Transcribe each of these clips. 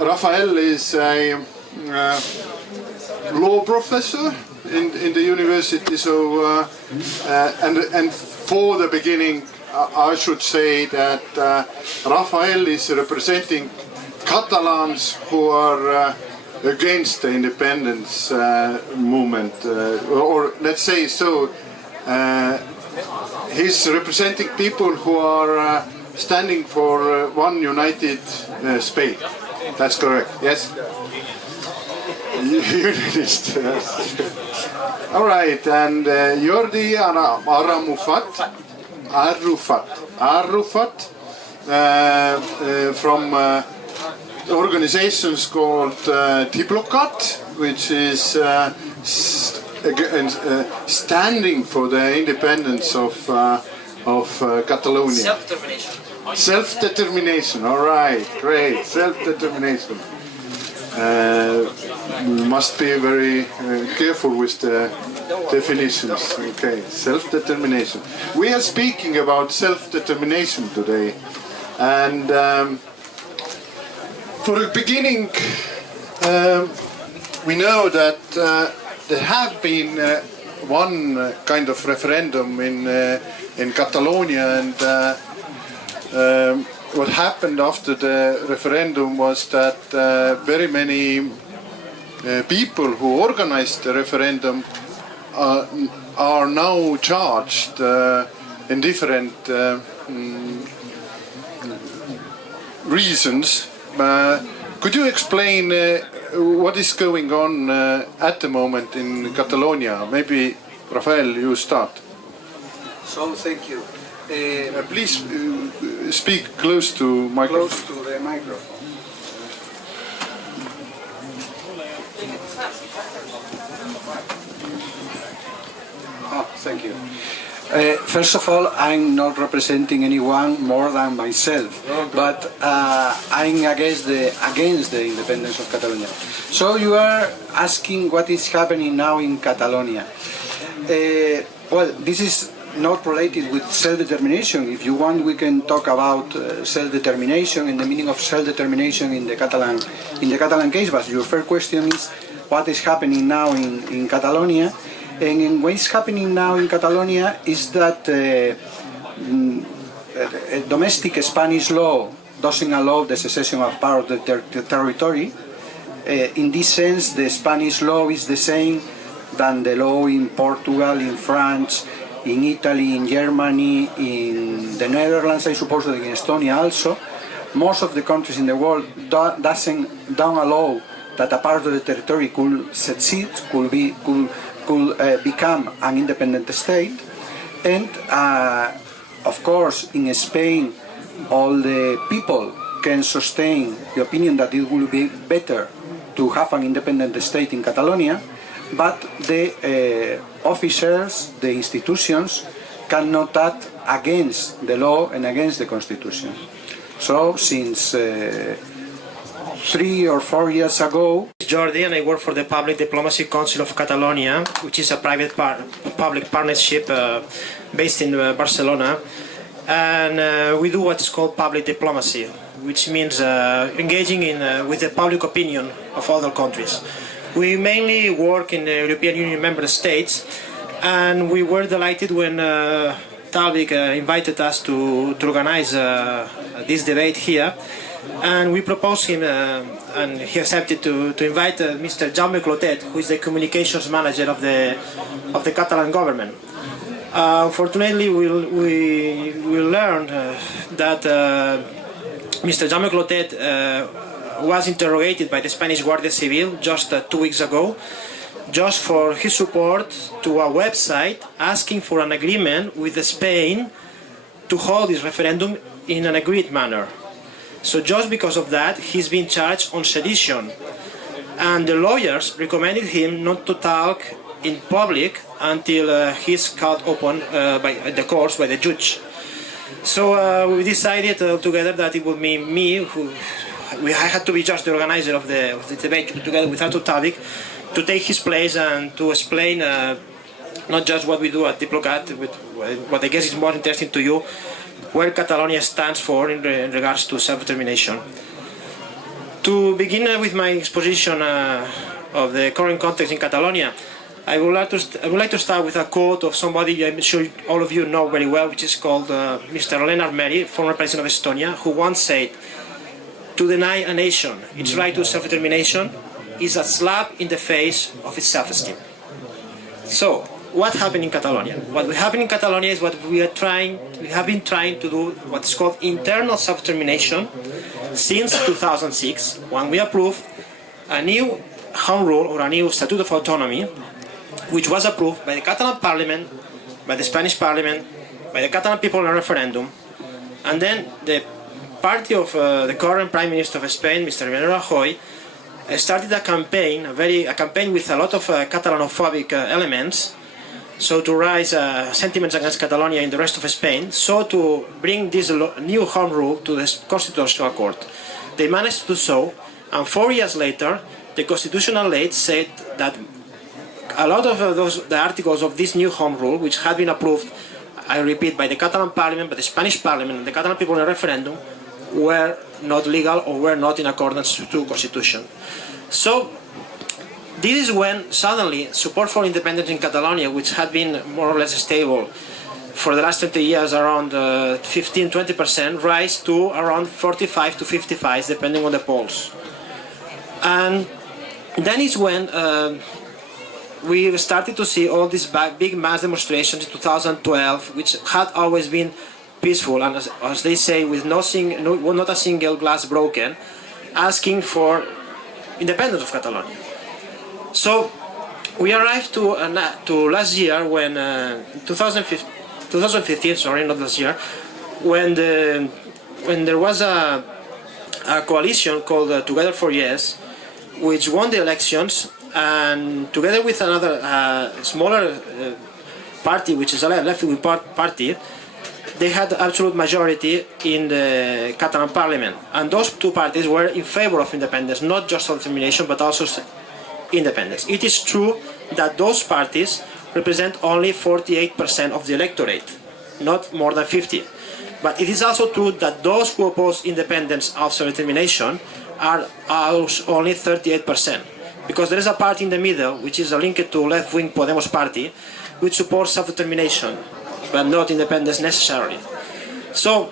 Rafael is a law professor in the university, so and for the beginning I should say that Rafael is representing Catalans who are against the independence movement, or let's say so, he's representing people who are standing for one united Spain. That's correct, yes? Unionist. All right, and Jordi Arufat from organizations called Diplocat, which is standing for the independence of Catalonia. Self-determination. Self-determination, all right, great, self-determination. Must be very careful with the definitions. Okay, self-determination. We are speaking about self-determination today, and for the beginning, we know that there have been one kind of referendum in Catalonia, and what happened after the referendum was that very many people who organized the referendum are now charged in different reasons. Could you explain what is going on at the moment in Catalonia? Maybe, Rafael, you start. So, thank you. Please speak close to microphone. Close to the microphone. Thank you. First of all, I'm not representing anyone more than myself, but I'm against the independence of Catalonia. So you are asking what is happening now in Catalonia. Well, this is not related with self-determination. If you want, we can talk about self-determination and the meaning of self-determination in the Catalan case. But your first question is what is happening now in Catalonia. And what is happening now in Catalonia is that domestic Spanish law doesn't allow the secession of part of the territory. In this sense, the Spanish law is the same than the law in Portugal, in France, in Italy, in Germany, in the Netherlands, I suppose that in Estonia also. Most of the countries in the world don't allow that a part of the territory could secede, could become an independent state. And of course, in Spain, all the people can sustain the opinion that it will be better to have an independent state in Catalonia, but the officers, the institutions, cannot act against the law and against the constitution. So since 3 or 4 years ago, Jordi, and I work for the Public Diplomacy Council of Catalonia, which is a private public partnership based in Barcelona, and we do what is called public diplomacy, which means engaging with the public opinion of other countries. We mainly work in the European Union member states, and we were delighted when Talvik invited us to organize this debate here. And we proposed him, and he accepted to invite Mr. Jaume Clotet, who is the communications manager of the Catalan government. Unfortunately, we learned that Mr. Jaume Clotet was interrogated by the Spanish Guardia Civil just 2 weeks ago, just for his support to a website asking for an agreement with Spain to hold this referendum in an agreed manner. So just because of that, he's been charged on sedition. And the lawyers recommended him not to talk in public until he's called upon by the courts, by the judge. So we decided together that it would be me who I had to be just the organizer of the debate together with Artur Talvik to take his place and to explain not just what we do at Diplocat, what I guess is more interesting to you, where Catalonia stands for in regards to self-determination. To begin with my exposition of the current context in Catalonia, I would like to start with a quote of somebody I'm sure all of you know very well, which is called Mr. Lennart Meri, former president of Estonia, who once said, "To deny a nation its right to self-determination is a slap in the face of its self-esteem." So, what happened in Catalonia? What happened in Catalonia is what we have been trying to do, what is called internal self-determination since 2006, when we approved a new home rule or a new statute of autonomy, which was approved by the Catalan Parliament, by the Spanish Parliament, by the Catalan people in a referendum, and then the party of the current Prime Minister of Spain, Mr. Rajoy, started a campaign with a lot of Catalanophobic elements, so to raise sentiments against Catalonia in the rest of Spain, so to bring this new home rule to the Constitutional Court. They managed to do so, and 4 years later, the Constitutional Court said that a lot of the articles of this new home rule, which had been approved, I repeat, by the Catalan Parliament, by the Spanish Parliament, and the Catalan people in a referendum, were not legal or were not in accordance to the Constitution. So, this is when suddenly support for independence in Catalonia, which had been more or less stable for the last 20 years, around 15-20%, rise to around 45 to 55, depending on the polls. And then is when we started to see all these big mass demonstrations in 2012, which had always been peaceful and, as they say, with not a single glass broken, asking for independence of Catalonia. So we arrived to last year when 2015, sorry, not last year, when there was a coalition called Together for Yes, which won the elections, and together with another smaller party, which is a left-wing party, they had absolute majority in the Catalan Parliament. And those two parties were in favor of independence, not just self-determination, but also independence. It is true that those parties represent only 48% of the electorate, not more than 50. But it is also true that those who oppose independence of self-determination are only 38%. Because there is a party in the middle, which is linked to left-wing Podemos party, which supports self-determination, but not independence necessarily. So,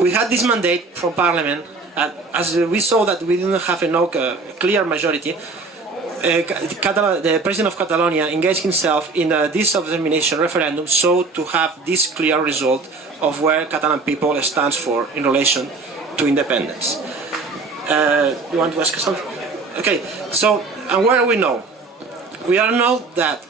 we had this mandate from Parliament, and as we saw that we didn't have a clear majority, the President of Catalonia engaged himself in this self-determination referendum so to have this clear result of where Catalan people stands for in relation to independence. You want to ask something? Okay, so, and where we know? We all know that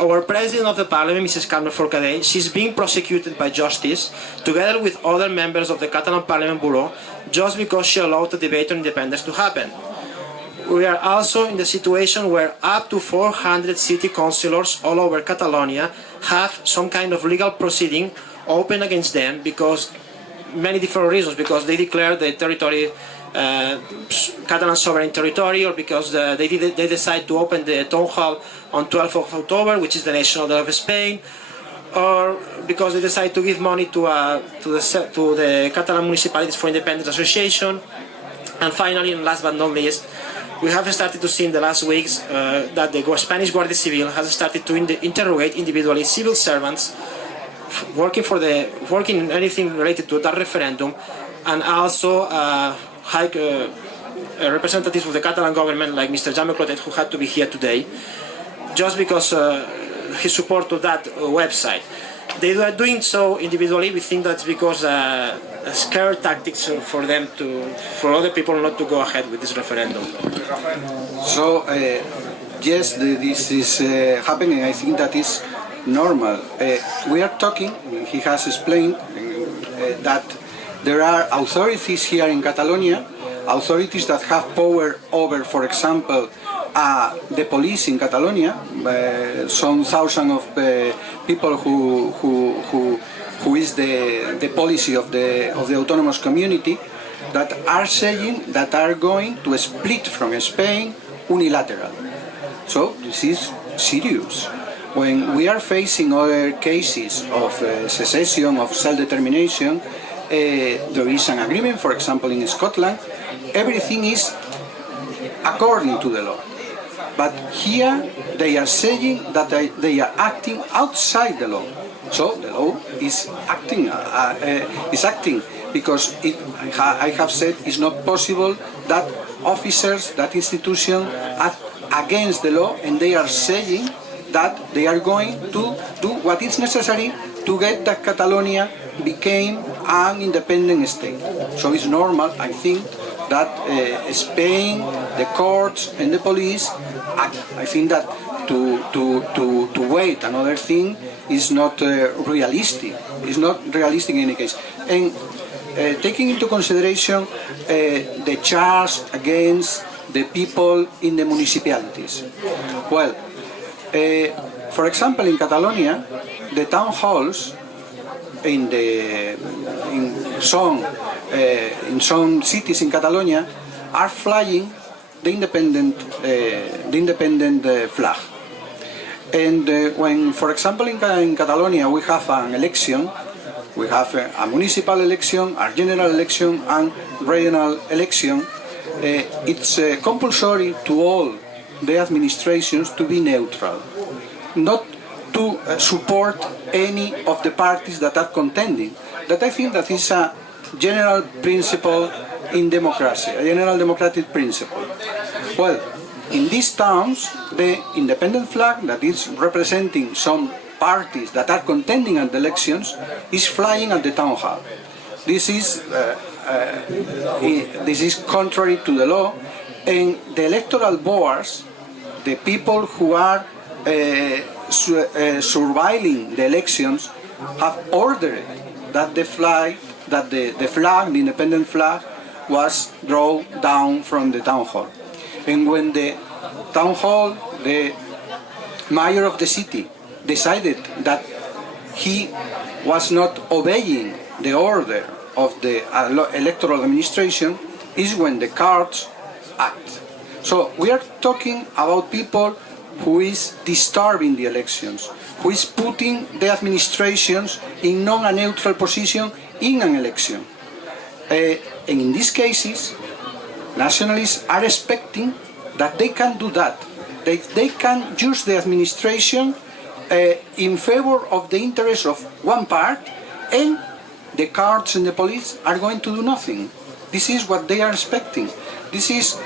our President of the Parliament, Mrs. Carme Forcadell, she's being prosecuted by justice together with other members of the Catalan Parliament Bureau just because she allowed the debate on independence to happen. We are also in the situation where up to 400 city councillors all over Catalonia have some kind of legal proceeding open against them because many different reasons, because they declare the territory Catalan sovereign territory, or because they decide to open the town hall on 12th of October, which is the National Day of Spain, or because they decide to give money to the Catalan Municipalities for Independence Association. And finally, and last but not least, we have started to see in the last weeks that the Spanish Guardia Civil has started to interrogate individually civil servants working in anything related to that referendum, and also high representatives of the Catalan government, like Mr. Jaume Clotet, who had to be here today, just because his support to that website. They are doing so individually. We think that's because scare tactics for other people not to go ahead with this referendum. So, yes, this is happening. I think that is normal. We are talking, he has explained that there are authorities here in Catalonia, authorities that have power over, for example, the police in Catalonia, some thousand of people who is the policy of the autonomous community, that are saying that are going to split from Spain unilaterally. So this is serious. When we are facing other cases of secession, of self-determination, there is an agreement, for example, in Scotland, everything is according to the law. But here they are saying that they are acting outside the law. So the law is acting, because I have said it's not possible that officers, that institution act against the law, and they are saying that they are going to do what is necessary to get that Catalonia became an independent state. So it's normal, I think, that Spain, the courts and the police act. I think that to wait another thing is not realistic. It's not realistic in any case. And taking into consideration the charge against the people in the municipalities. Well, for example, in Catalonia, the town halls in some cities in Catalonia are flying the independent flag. And when, for example, in Catalonia we have an election, we have a municipal election, a general election, and regional election. It's compulsory to all the administrations to be neutral, not to support any of the parties that are contending. That I think that is a general principle in democracy, a general democratic principle. Well, in these towns, the independent flag that is representing some parties that are contending at the elections is flying at the town hall. This is contrary to the law, and the electoral boards, the people who are surveilling the elections, have ordered that the independent flag, was drawn down from the town hall. And when the town hall, the mayor of the city, decided that he was not obeying the order of the electoral administration, is when the courts act. So we are talking about people who is disturbing the elections, who is putting the administrations in non-neutral position in an election. And in these cases, nationalists are expecting that they can do that. They can use the administration in favor of the interests of one part, and the courts and the police are going to do nothing. This is what they are expecting. This is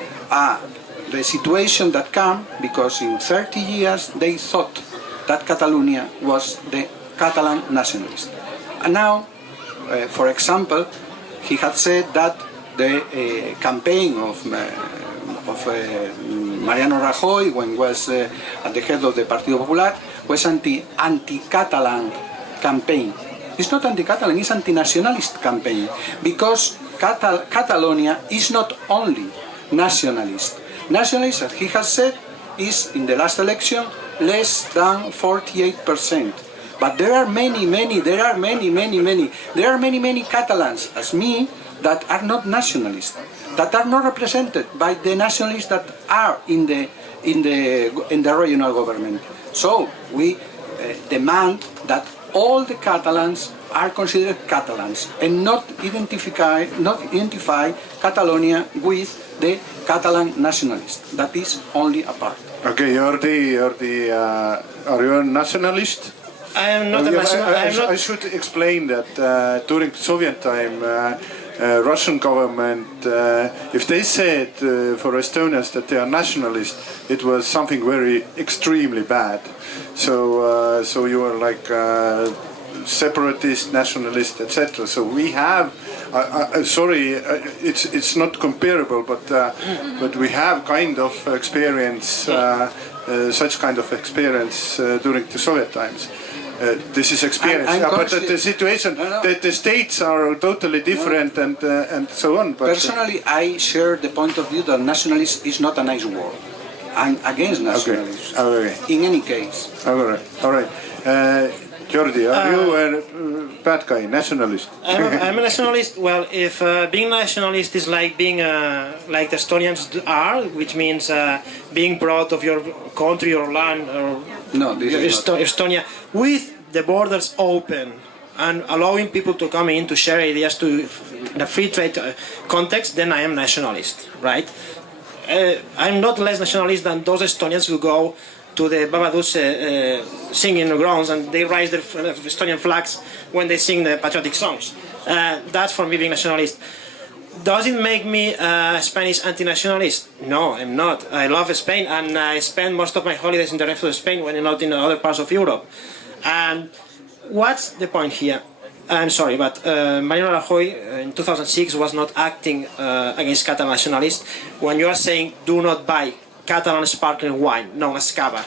the situation that came because in 30 years they thought that Catalonia was the Catalan nationalist. And now, for example, he had said that the campaign of Mariano Rajoy, when he was at the head of the Partido Popular, was anti-Catalan campaign. It's not anti-Catalan, it's anti-nationalist campaign, because Catalonia is not only nationalist. Nationalist, as he has said, is in the last election less than 48%. But there are many Catalans, as me, that are not nationalists, that are not represented by the nationalists that are in the regional government. So we demand that all the Catalans are considered Catalans and not identify Catalonia with the Catalan nationalists. That is only a part. Okay, are you a nationalist? I am not a nationalist. I should explain that during Soviet time, Russian government, if they said for Estonians that they are nationalists, it was something very extremely bad. So you are like separatist, nationalist, etc. So we have, it's not comparable, but we have kind of experience, such kind of experience during the Soviet times. This is experience, but the situation, the states are totally different, and so on. But personally, I share the point of view that nationalist is not a nice word. I'm against nationalism. Okay. In any case. All right. Jordi, are you a bad guy, nationalist? I'm a nationalist. Well, if being nationalist is like being like the Estonians are, which means being proud of your country or land, or Estonia, with the borders open and allowing people to come in to share ideas, to in a free trade context, then I am nationalist, right? I'm not less nationalist than those Estonians who go to the Babadus singing grounds and they raise their Estonian flags when they sing the patriotic songs. That's for me being nationalist. Does it make me a Spanish anti-nationalist? No, I'm not. I love Spain and I spend most of my holidays in the rest of Spain when I'm not in other parts of Europe. And what's the point here? I'm sorry, but Mariano Rajoy in 2006 was not acting against Catalan nationalists when you are saying do not buy Catalan sparkling wine, no Mascaba.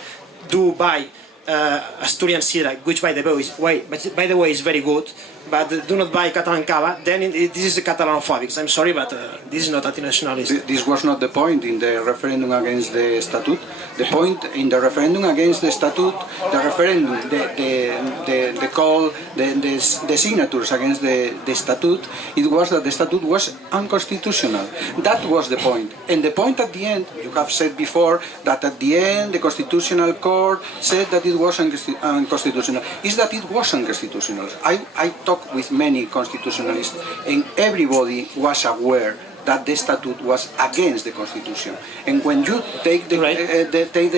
Do buy Asturian Sidra, which by the way is very good, but do not buy Catalan Cava, then this is Catalanophobics. I'm sorry, but this is not anti-nationalist. This was not the point in the referendum against the statute. The point in the referendum against the statute, the referendum, the call, the signatures against the statute, it was that the statute was unconstitutional. That was the point. And the point at the end, you have said before, that at the end the Constitutional Court said that it was unconstitutional. Is that it was unconstitutional. I talked with many constitutionalists and everybody was aware that the statute was against the Constitution. And when you take the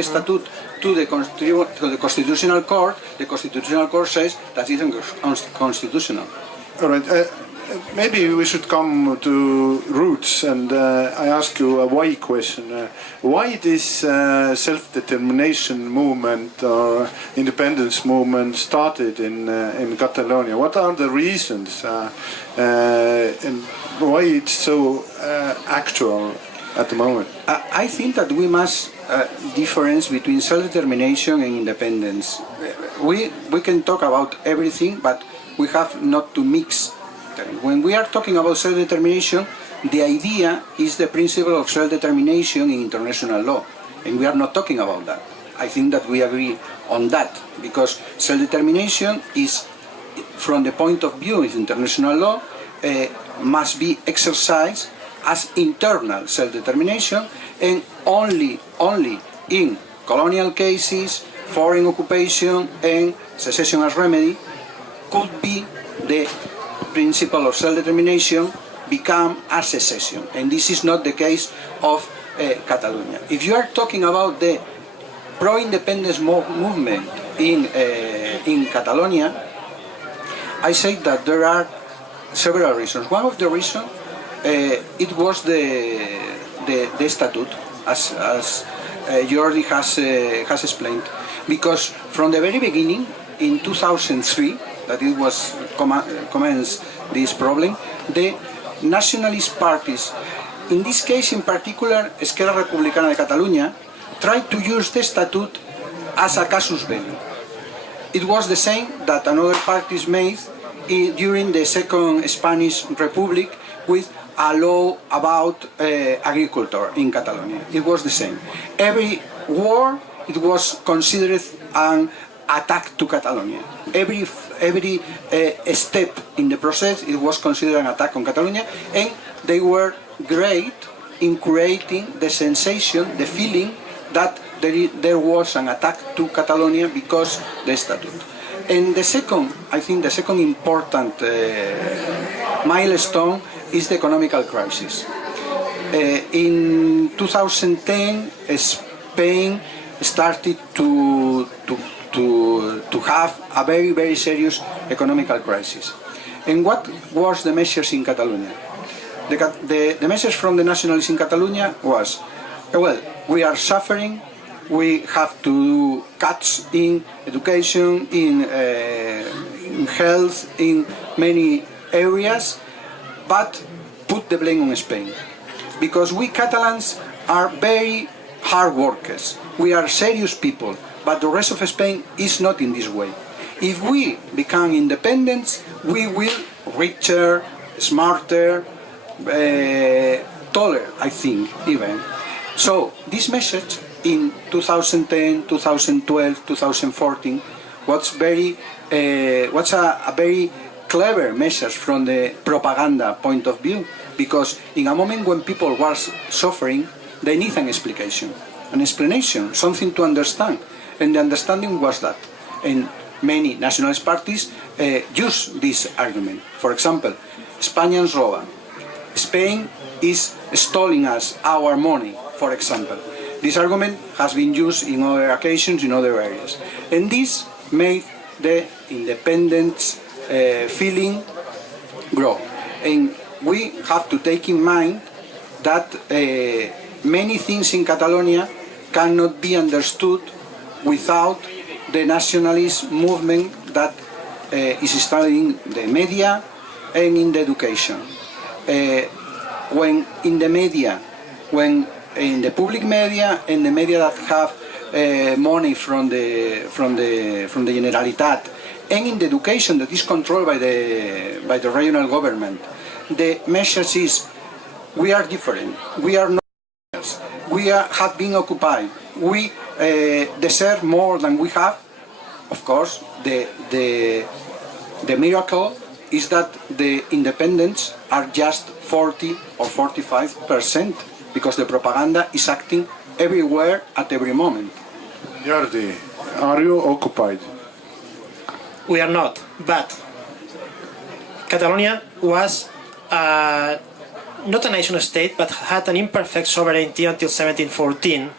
statute to the Constitutional Court, the Constitutional Court says that it is unconstitutional. All right. Maybe we should come to roots, and I ask you a why question. Why this self-determination movement or independence movement started in Catalonia? What are the reasons, and why it's so actual at the moment? I think that we must difference between self-determination and independence. We can talk about everything, but we have not to mix. When we are talking about self-determination, the idea is the principle of self-determination in international law, and we are not talking about that. I think that we agree on that, because self-determination is, from the point of view of international law, must be exercised as internal self-determination, and only in colonial cases, foreign occupation and secession as remedy could be the principle of self-determination become a secession, and this is not the case of Catalonia. If you are talking about the pro-independence movement in Catalonia, I say that there are several reasons. One of the reasons it was the statute, as Jordi has explained, because from the very beginning, in 2003, that it was commenced this problem, the nationalist parties, in this case in particular Esquerra Republicana de Catalunya, tried to use the statute as a casus belli. It was the same that another parties made during the Second Spanish Republic with a law about agriculture in Catalonia. It was the same. Every war, it was considered an attack to Catalonia. Every step in the process, it was considered an attack on Catalonia, and they were great in creating the sensation, the feeling that there was an attack to Catalonia because the statute. And the second, I think the second important milestone is the economical crisis. In 2010, Spain started to have a very, very serious economical crisis. And what was the measures in Catalonia? The message from the nationalists in Catalonia was, well, we are suffering, we have to do cuts in education, in health, in many areas, but put the blame on Spain. Because we Catalans are very hard workers, we are serious people, but the rest of Spain is not in this way. If we become independent, we will richer, smarter, taller, I think, even. So this message in 2010, 2012, 2014 was a very clever message from the propaganda point of view, because in a moment when people were suffering, they need an explanation, something to understand, and the understanding was that. And many nationalist parties use this argument. For example, España ens roba. Spain is stealing us our money, for example. This argument has been used in other occasions in other areas. And this made the independence feeling grow. And we have to take in mind that many things in Catalonia cannot be understood without the nationalist movement that is studying the media and in the education. When in the media, when in the public media and the media that have money from the Generalitat, and in the education that is controlled by the regional government, the message is we are different, we are not, we have been occupied, we deserve more than we have. Of course, the miracle is that the independents are just 40 or 45%, because the propaganda is acting everywhere at every moment. Yardi, are you occupied? We are not, but Catalonia was not a nation state, but had an imperfect sovereignty until 1714.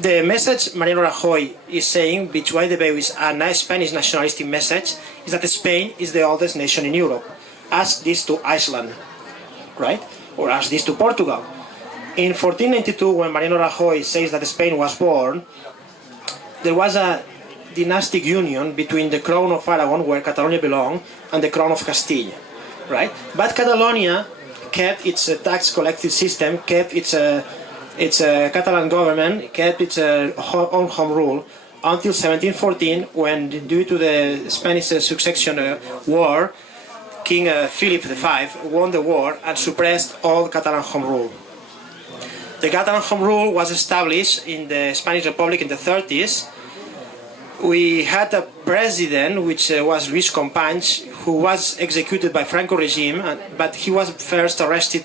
The message Mariano Rajoy is saying, which by the way is a Spanish nationalistic message, is that Spain is the oldest nation in Europe. Ask this to Iceland, right? Or ask this to Portugal. In 1492, when Mariano Rajoy says that Spain was born, there was a dynastic union between the crown of Aragon, where Catalonia belonged, and the crown of Castile, right? But Catalonia kept its tax collective system, kept its Catalan government, kept its own home rule until 1714, when, due to the Spanish succession war, King Philip V won the war and suppressed all Catalan home rule. The Catalan home rule was established in the Spanish Republic in the 30s. We had a president, which was Luis Companys, who was executed by Franco regime, but he was first arrested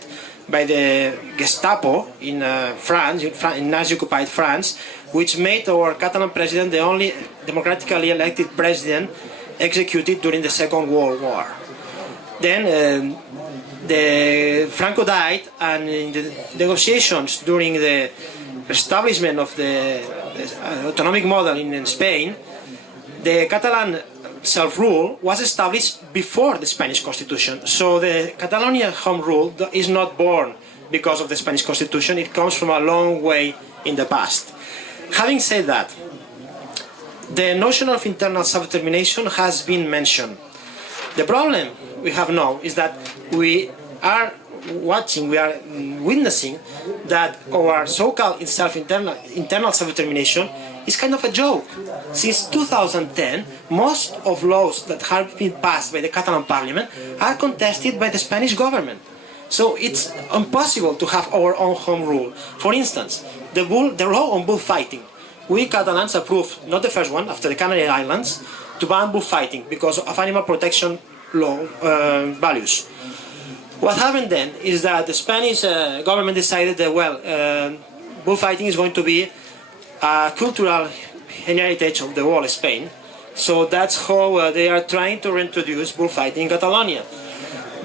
by the Gestapo in France, in Nazi-occupied France, which made our Catalan president the only democratically elected president executed during the Second World War. Then Franco died, and in the negotiations during the establishment of the autonomic model in Spain, the Catalan self-rule was established before the Spanish Constitution. So the Catalonia home rule is not born because of the Spanish Constitution. It comes from a long way in the past. Having said that, the notion of internal self-determination has been mentioned. The problem we have now is that we are witnessing that our so-called internal self-determination is kind of a joke. Since 2010, most of laws that have been passed by the Catalan Parliament are contested by the Spanish government. So it's impossible to have our own home rule. For instance, the law on bullfighting. We Catalans approved, not the first one, after the Canary Islands, to ban bullfighting because of animal protection law values. What happened then is that the Spanish government decided that, well, bullfighting is going to be a cultural heritage of the whole of Spain. So that's how they are trying to reintroduce bullfighting in Catalonia.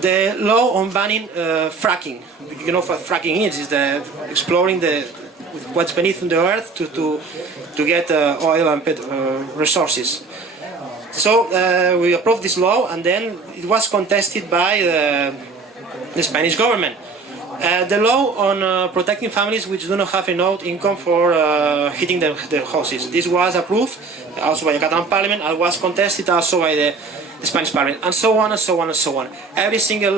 The law on banning fracking. You know what fracking is the exploring what's beneath the earth to get oil and resources. So we approved this law, and then it was contested by the Spanish government. The law on protecting families which do not have enough income for heating their houses. This was approved also by the Catalan Parliament and was contested also by the Spanish Parliament, and so on and so on and so on. Every single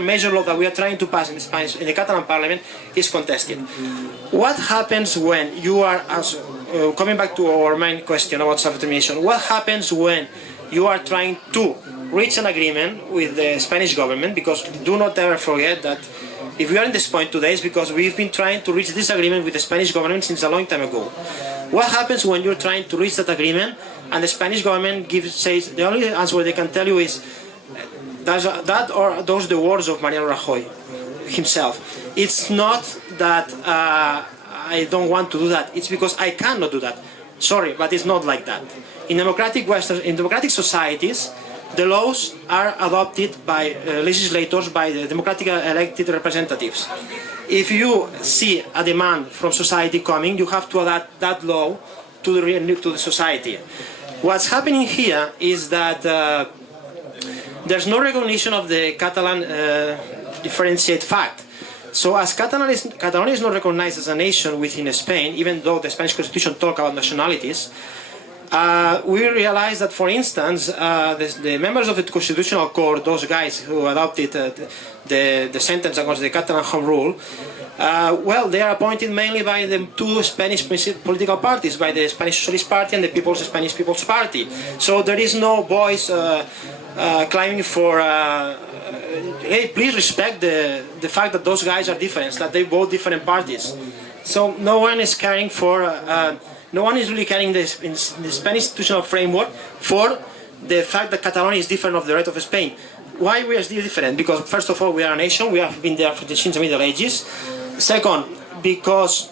major law that we are trying to pass in the Catalan Parliament is contested. What happens when you are, coming back to our main question about self-determination, what happens when you are trying to reach an agreement with the Spanish government? Because do not ever forget that if we are in this point today, it's because we've been trying to reach this agreement with the Spanish government since a long time ago. What happens when you're trying to reach that agreement and the Spanish government says the only answer they can tell you is that or those the words of Mariano Rajoy himself. It's not that I don't want to do that. It's because I cannot do that. Sorry, but it's not like that. In democratic societies, the laws are adopted by legislators, by the democratically elected representatives. If you see a demand from society coming, you have to adapt that law to the society. What's happening here is that there's no recognition of the Catalan differentiate fact. So as Catalonia is not recognized as a nation within Spain, even though the Spanish constitution talks about nationalities, we realize that, for instance, the members of the Constitutional Court, those guys who adopted the sentence against the Catalan Home Rule, well, they are appointed mainly by the two Spanish political parties, by the Spanish Socialist Party and the Spanish People's Party. So there is no voice claiming for, hey, please respect the fact that those guys are different, that they vote different parties. So no one is caring for, no one is really caring in the Spanish institutional framework for the fact that Catalonia is different of the rest of Spain. Why we are still different? Because first of all, we are a nation, we have been there since the Middle Ages. Second, because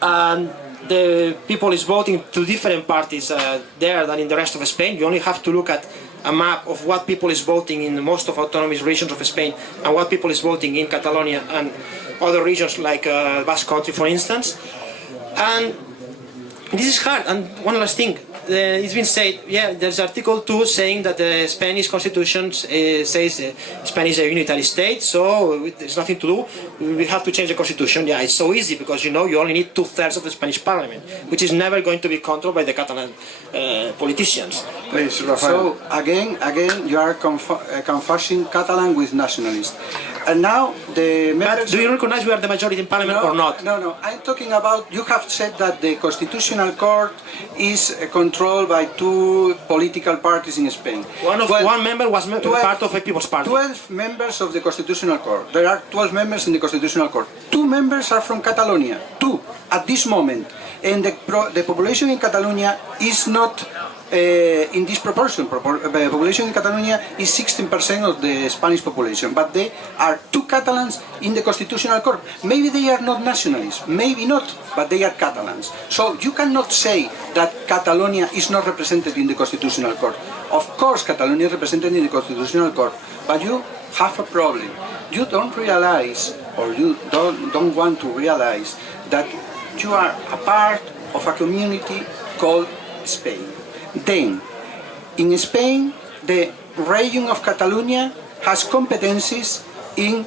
the people is voting to different parties there than in the rest of Spain. You only have to look at a map of what people is voting in most of autonomous regions of Spain and what people is voting in Catalonia and other regions like Basque Country, for instance. And this is hard. And one last thing, it's been said, yeah, there's Article 2 saying that the Spanish Constitution says Spain is a unitary state, so there's nothing to do. We have to change the Constitution. Yeah, it's so easy because you know you only need 2/3 of the Spanish Parliament, which is never going to be controlled by the Catalan politicians. Please, Rafael. So again, you are confusing Catalan with nationalist. And now the members. But do you recognize we are the majority in Parliament or not? No. I'm talking about. You have said that the Constitutional Court is controlled by two political parties in Spain. One member was part of a People's Party. 12 members of the Constitutional Court. There are 12 members in the Constitutional Court. 2 members are from Catalonia. 2 at this moment, and the population in Catalonia is not. In this proportion, the population in Catalonia is 16% of the Spanish population, but there are 2 Catalans in the Constitutional Court. Maybe they are not nationalists, maybe not, but they are Catalans. So you cannot say that Catalonia is not represented in the Constitutional Court. Of course Catalonia is represented in the Constitutional Court, but you have a problem. You don't realize, or you don't want to realize, that you are a part of a community called Spain. Then, in Spain, the region of Catalonia has competencies in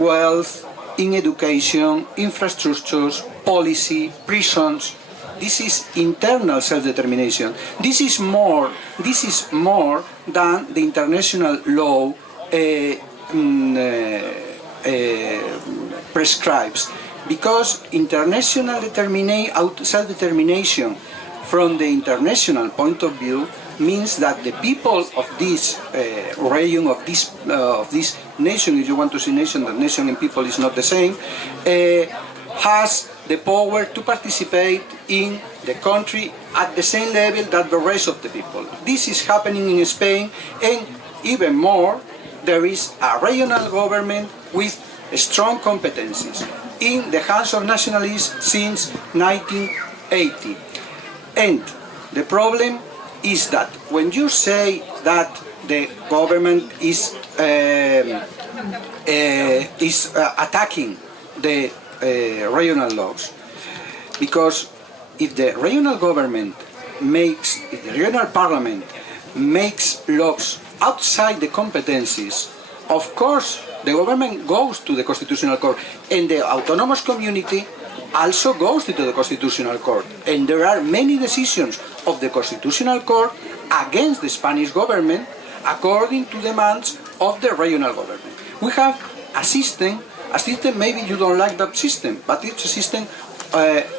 wealth, in education, infrastructures, policy, prisons. This is internal self-determination. This is more than the international law prescribes, because international self-determination from the international point of view means that the people of this region, of this nation, if you want to say nation, the nation and people is not the same, has the power to participate in the country at the same level that the rest of the people. This is happening in Spain, and even more, there is a regional government with strong competencies in the hands of nationalists since 1980. And the problem is that when you say that the government is attacking the regional laws, because if the regional government if the regional parliament makes laws outside the competencies, of course the government goes to the Constitutional Court, and the autonomous community also goes to the Constitutional Court, and there are many decisions of the Constitutional Court against the Spanish government according to demands of the regional government. We have a system, maybe you don't like that system, but it's a system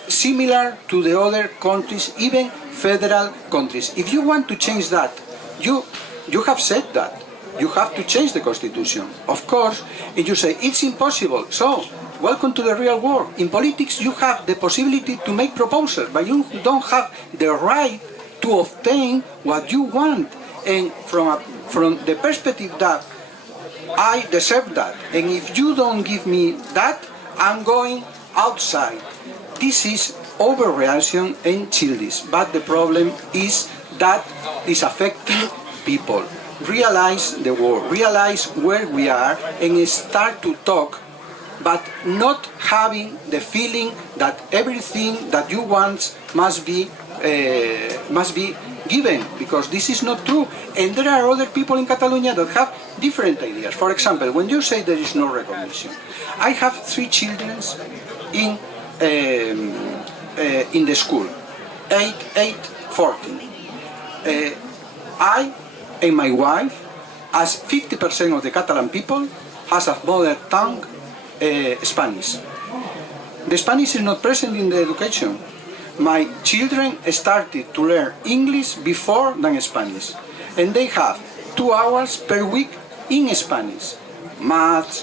similar to the other countries, even federal countries. If you want to change that, you have said that, you have to change the Constitution, of course, and you say it's impossible, so welcome to the real world. In politics you have the possibility to make proposals, but you don't have the right to obtain what you want. And from the perspective that I deserve that, and if you don't give me that, I'm going outside. This is overreaction and childish, but the problem is that is affecting people. realize the world, realize where we are, and start to talk, but not having the feeling that everything that you want must be given, because this is not true. And there are other people in Catalonia that have different ideas. For example, when you say there is no recognition, I have 3 children in the school, 8, 14. I and my wife, as 50% of the Catalan people, has a mother tongue Spanish. The Spanish is not present in the education. My children started to learn English before than Spanish, and they have 2 hours per week in Spanish. Maths,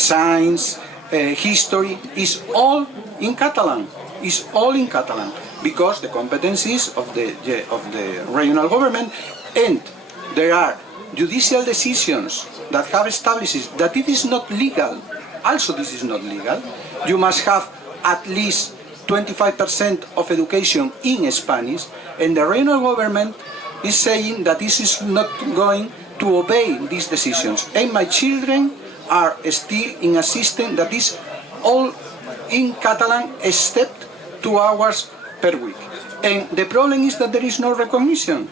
science, history is all in Catalan. Is all in Catalan because the competencies of the regional government, and there are judicial decisions that have established that it is not legal. Also, this is not legal. You must have at least 25% of education in Spanish, and the regional government is saying that this is not going to obey these decisions. And my children are still in a system that is all in Catalan except 2 hours per week. And the problem is that there is no recognition.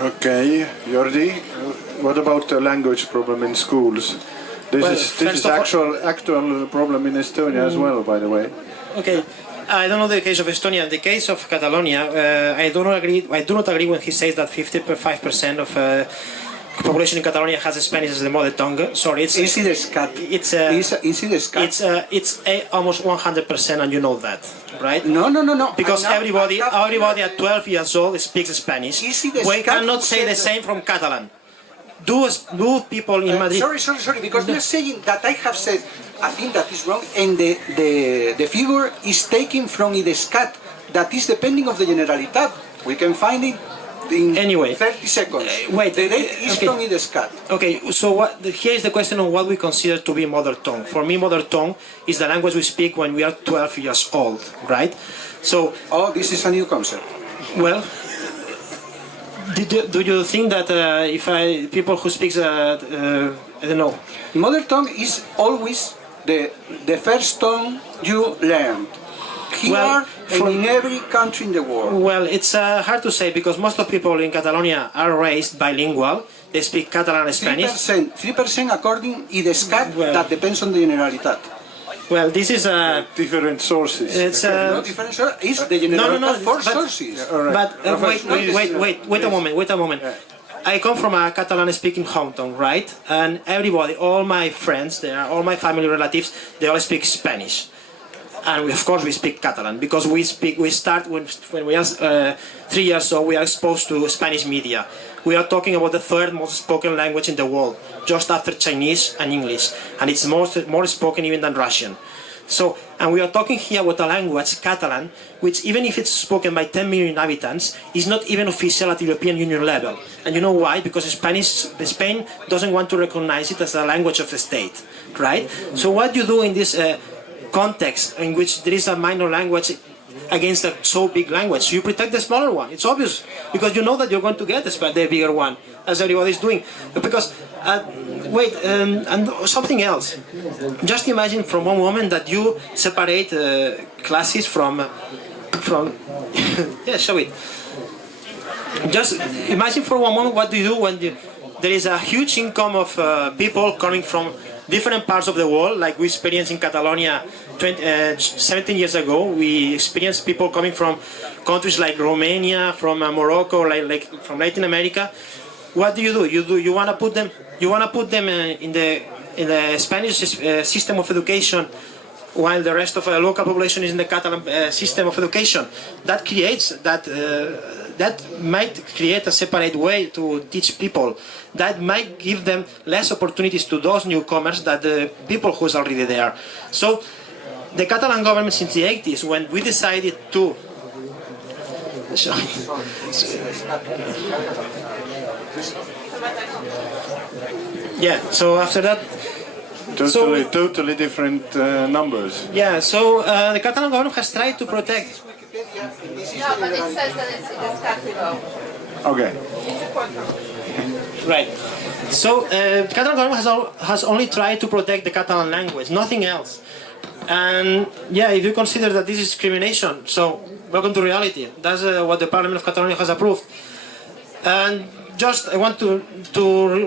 Okay, Jordi, what about the language problem in schools? This is actual problem in Estonia as well, by the way. Okay, I don't know the case of Estonia. In the case of Catalonia, I do not agree when he says that 55% of population in Catalonia has Spanish as the mother tongue. Sorry, it's almost 100%, and you know that, right? No. Because everybody at 12 years old speaks Spanish. We cannot say the same from Catalan. Do people in Madrid? Sorry, because you're saying that I have said a thing that is wrong, and the figure is taken from IDESCAT, that is depending of the Generalitat. We can find it in 30 seconds. Wait, the date is from IDESCAT. Okay, so here is the question of what we consider to be mother tongue. For me, mother tongue is the language we speak when we are 12 years old, right? So. Oh, this is a new concept. Well. Do you think that people who speak, I don't know. Mother tongue is always the first tongue you learned. Here and in every country in the world. Well, it's hard to say because most of people in Catalonia are raised bilingual. They speak Catalan and Spanish. 3% according to IDESCAT, that depends on the Generalitat. Well, this is different sources. It's no different sources. It's the Generalitat for sources. But wait a moment. I come from a Catalan-speaking hometown, right? And everybody, all my friends, all my family relatives, they all speak Spanish. And of course we speak Catalan because we start when we are 3 years old. We are exposed to Spanish media. We are talking about the 3rd most spoken language in the world, just after Chinese and English, and it's more spoken even than Russian. So, and we are talking here about a language, Catalan, which even if it's spoken by 10 million inhabitants, is not even official at European Union level. And you know why? Because Spain doesn't want to recognize it as a language of the state, right? So what you do in this context in which there is a minor language against a so big language, you protect the smaller one. It's obvious because you know that you're going to get the bigger one, as everybody is doing. Because and something else. Just imagine from one moment that you separate classes from yeah, show it. Just imagine for one moment what do you do when there is a huge income of people coming from different parts of the world, like we experienced in Catalonia 17 years ago. We experienced people coming from countries like Romania, from Morocco, like from Latin America. What do? You want to put them in the Spanish system of education, while the rest of the local population is in the Catalan system of education. That creates that might create a separate way to teach people. That might give them less opportunities to those newcomers than the people who's already there. So the Catalan government since the 80s, when we decided to yeah, so after that totally different numbers. Yeah, so the Catalan government has tried to protect. No, but it says that it's IDESCAT below. Okay. Right. So, Catalan government has only tried to protect the Catalan language, nothing else. And yeah, if you consider that this is discrimination, so welcome to reality. That's what the Parliament of Catalonia has approved. And just I want to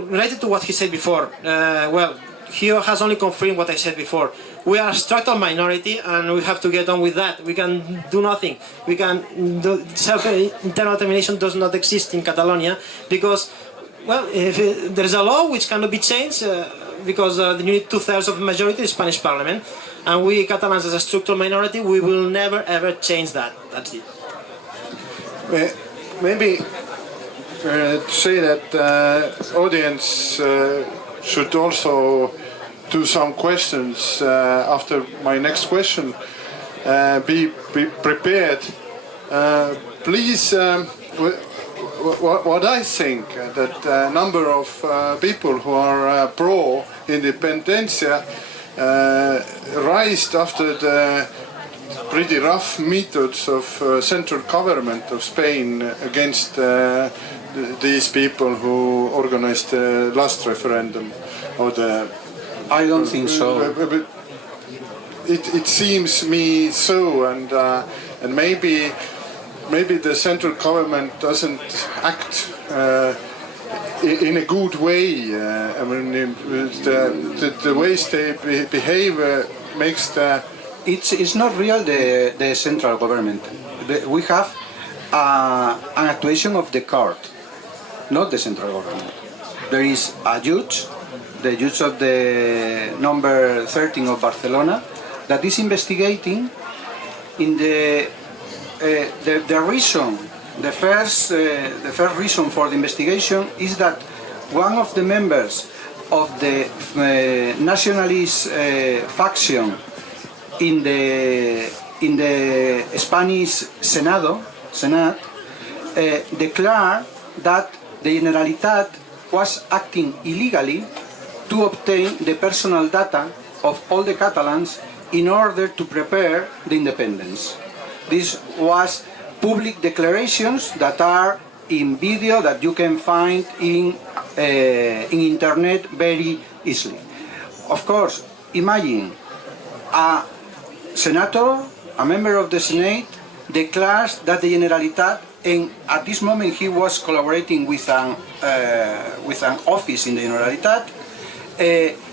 relate it to what he said before. Well, he has only confirmed what I said before. We are a structural minority, and we have to get on with that. We can do nothing. We can do internal determination does not exist in Catalonia because, well, if there is a law which cannot be changed because you need 2/3 of the majority in the Spanish Parliament, and we Catalans as a structural minority, we will never ever change that. That's it. Maybe to say that audience should also do some questions after my next question. Be prepared. Please, what I think that a number of people who are pro independencia raised after the pretty rough methods of central government of Spain against these people who organized the last referendum or the. I don't think so. It seems me so, and maybe the central government doesn't act in a good way. I mean, the ways they behave makes the. It's not real the central government. We have an actuation of the court, not the central government. There is a judge, the judge of the number 13 of Barcelona, that is investigating in the reason. The first reason for the investigation is that one of the members of the nationalist faction in the Spanish Senate declared that the Generalitat was acting illegally to obtain the personal data of all the Catalans in order to prepare the independence. This was public declarations that are in video that you can find in internet very easily. Of course, imagine a senator, a member of the Senate, declares that the Generalitat, and at this moment he was collaborating with an office in the Generalitat,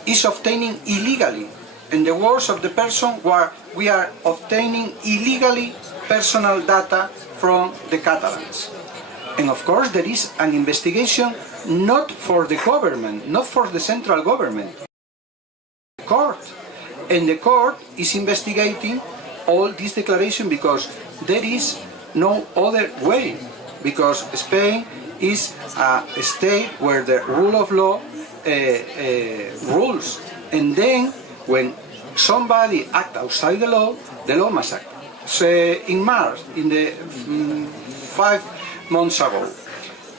is obtaining illegally. In the words of the person, where we are obtaining illegally personal data from the Catalans. And of course there is an investigation not for the government, not for the central government, the court. And the court is investigating all these declarations because there is no other way. Because Spain is a state where the rule of law rules. And then when somebody acts outside the law must act. So in March, in the 5 months ago,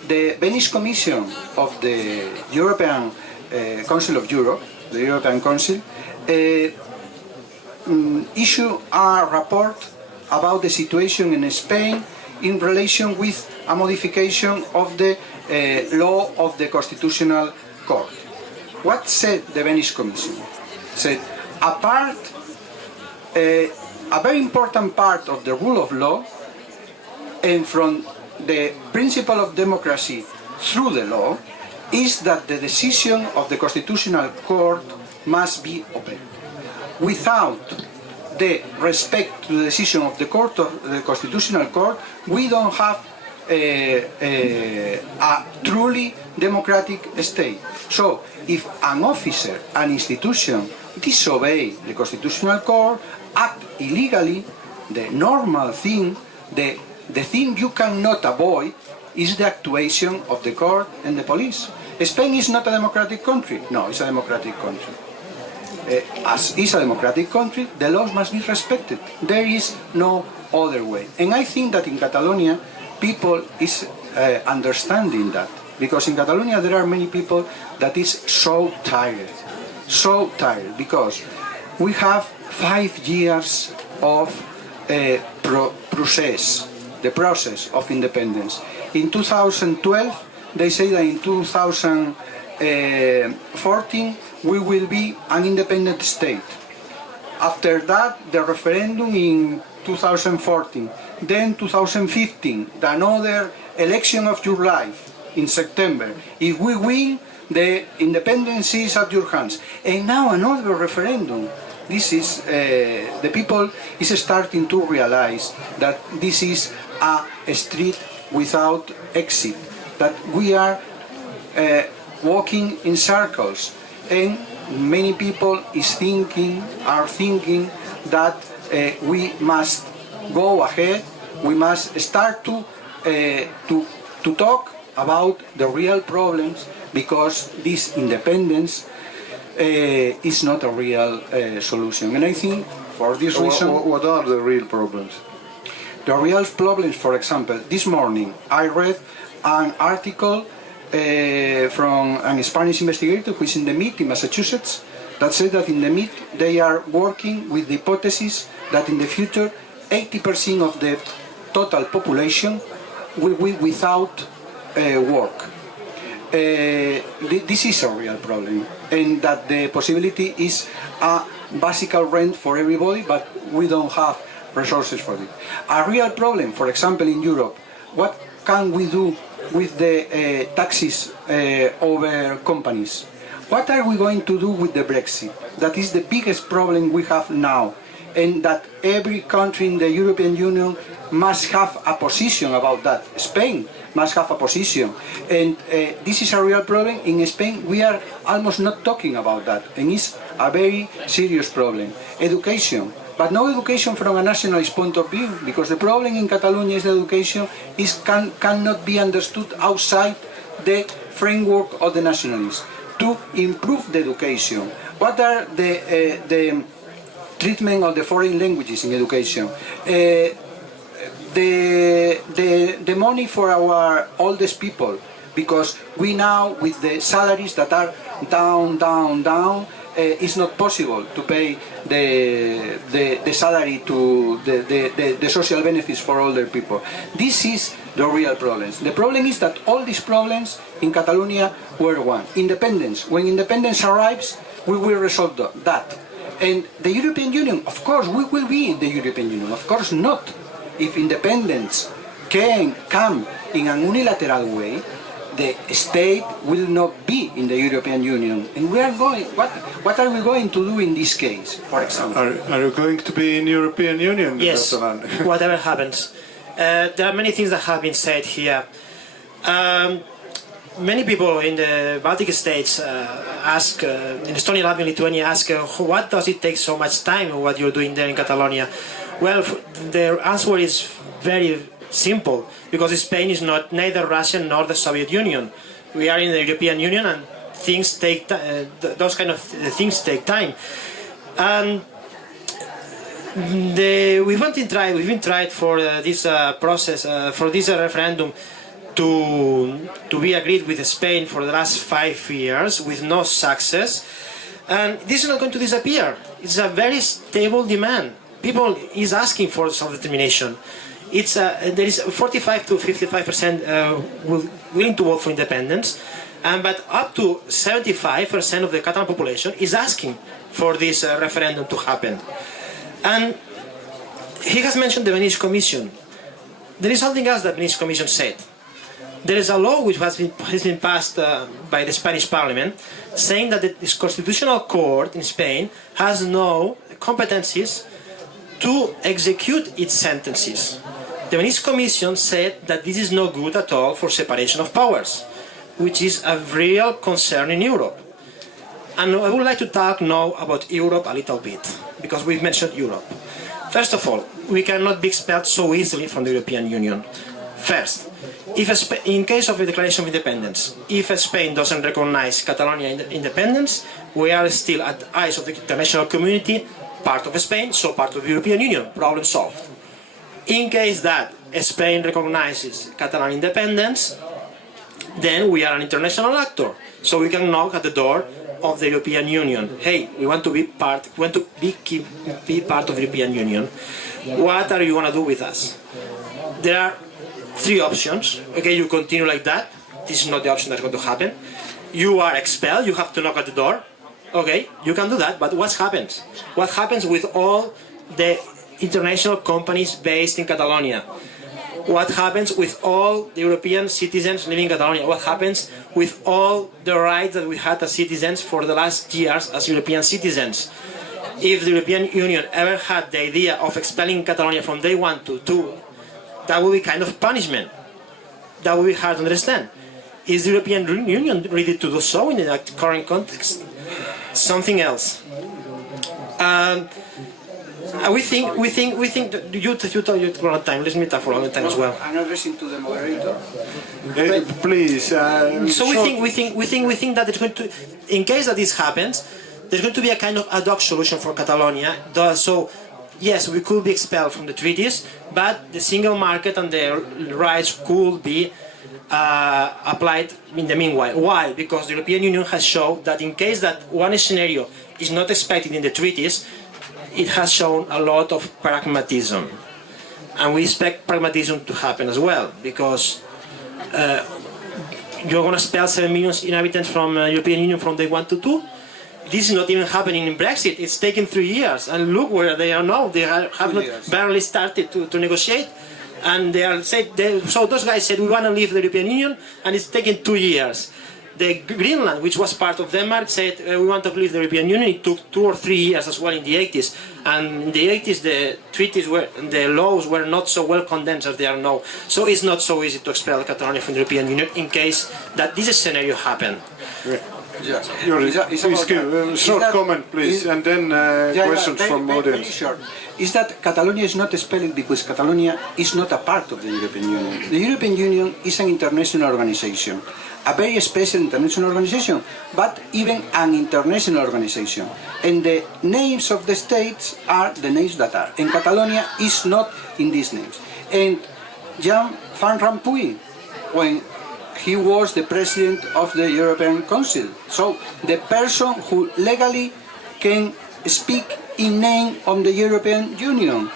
the Venice Commission of the European Council of Europe, the European Council, issued a report about the situation in Spain in relation with a modification of the law of the Constitutional Court. What said the Venice Commission? Said, a very important part of the rule of law and from the principle of democracy through the law is that the decision of the Constitutional Court must be open. Without the respect to the decision of the Constitutional Court, we don't have a truly democratic state. So, if an officer, an institution, disobey the Constitutional Court, act illegally, the normal thing, the thing you cannot avoid is the actuation of the court and the police. Spain is not a democratic country. No, it's a democratic country. As is a democratic country, the laws must be respected. There is no other way. And I think that in Catalonia, people is understanding that. Because in Catalonia there are many people that is so tired, because we have 5 years of process the process of independence. In 2012, they say that in 2014 we will be an independent state. After that, the referendum in 2014, then 2015, another election of your life in September. If we win, the independence is at your hands. And now another referendum. This is, the people is starting to realize that this is a street without exit, that we are walking in circles, and many people are thinking that we must go ahead, we must start to talk about the real problems, because this independence is not a real solution. And I think for this reason... What are the real problems? The real problems, for example, this morning I read an article from a Spanish investigator who is in the MIT in Massachusetts, that said that in the MIT they are working with the hypothesis that in the future 80% of the total population will be without work. This is a real problem, and that the possibility is a basic rent for everybody, but we don't have resources for it. A real problem, for example, in Europe, what can we do with the taxes over companies? What are we going to do with the Brexit? That is the biggest problem we have now, and that every country in the European Union must have a position about that. Spain must have a position, and this is a real problem. In Spain we are almost not talking about that, and it's a very serious problem. Education, but no education from a nationalist point of view, because the problem in Catalonia is that education cannot be understood outside the framework of the nationalists. To improve the education, what are the treatment of the foreign languages in education? The money for our oldest people, because we now, with the salaries that are down, it's not possible to pay the salary to the social benefits for older people. This is the real problems. The problem is that all these problems in Catalonia were one. Independence. When independence arrives, we will resolve that. And the European Union, of course, we will be in the European Union. Of course not. If independence can come in an unilateral way, the state will not be in the European Union. And we are going, what are we going to do in this case, for example? Are you going to be in European Union? Yes, whatever happens. There are many things that have been said here. Many people in the Baltic states ask, in Estonia, Latvia, Lithuania, ask, what does it take so much time, what you're doing there in Catalonia? Well, the answer is very simple, because Spain is not neither Russia nor the Soviet Union. We are in the European Union, and things take those kind of things take time. And we've been tried for this process, for this referendum, to be agreed with Spain for the last 5 years with no success, and this is not going to disappear. It's a very stable demand. People is asking for self-determination. It's there is 45 to 55% willing to vote for independence, but up to 75% of the Catalan population is asking for this referendum to happen. And he has mentioned the Venice Commission. There is something else that the Venice Commission said. There is a law which has been passed by the Spanish Parliament, saying that the Constitutional Court in Spain has no competencies to execute its sentences. The Venice Commission said that this is no good at all for separation of powers, which is a real concern in Europe. And I would like to talk now about Europe a little bit, because we've mentioned Europe. First of all, we cannot be expelled so easily from the European Union. First, in case of a declaration of independence, if Spain doesn't recognize Catalonia independence, we are still, at the eyes of the international community, part of Spain, so part of the European Union. Problem solved. In case that Spain recognizes Catalan independence, then we are an international actor, so we can knock at the door of the European Union. Hey, we want to be part of the European Union. What are you going to do with us? there are three options. Okay, you continue like that. This is not the option that's going to happen. You are expelled, you have to knock at the door. Okay, you can do that, but what happens? What happens with all the international companies based in Catalonia? What happens with all the European citizens living in Catalonia? What happens with all the rights that we had as citizens for the last years as European citizens? If the European Union ever had the idea of expelling Catalonia from day 1 to 2, that would be kind of punishment. That would be hard to understand. Is the European Union ready to do so in the current context? Something else. We think that you run out of time. Let me talk for a long time as well. I'm addressing to the moderator. Please. So we think that there's going to, in case that this happens, there's going to be a kind of ad hoc solution for Catalonia. So yes, we could be expelled from the treaties, but the single market and the rights could be applied in the meanwhile. Why? Because the European Union has shown that in case that one scenario is not expected in the treaties, it has shown a lot of pragmatism. And we expect pragmatism to happen as well, because you're going to expel 7 million inhabitants from the European Union from day 1 to 2. This is not even happening in Brexit. It's taken 3 years. And look where they are now. They have not barely started to negotiate. And they are so those guys said, we want to leave the European Union, and it's taken 2 years. The Greenland, which was part of Denmark, said we want to leave the European Union. It took 2 or 3 years as well in the 80s. And in the 80s, the treaties the laws were not so well condensed as they are now. So it's not so easy to expel Catalonia from the European Union in case that this scenario happened. Please give a short comment, please, and then questions from audience. Short. Is that Catalonia is not expelled because Catalonia is not a part of the European Union. The European Union is an international organization, a very special international organization, but even an international organization. And the names of the states are the names that are. And Catalonia is not in these names. And Jaume Van Rompuy, when he was the president of the European Council, so the person who legally can speak in name of the European Union.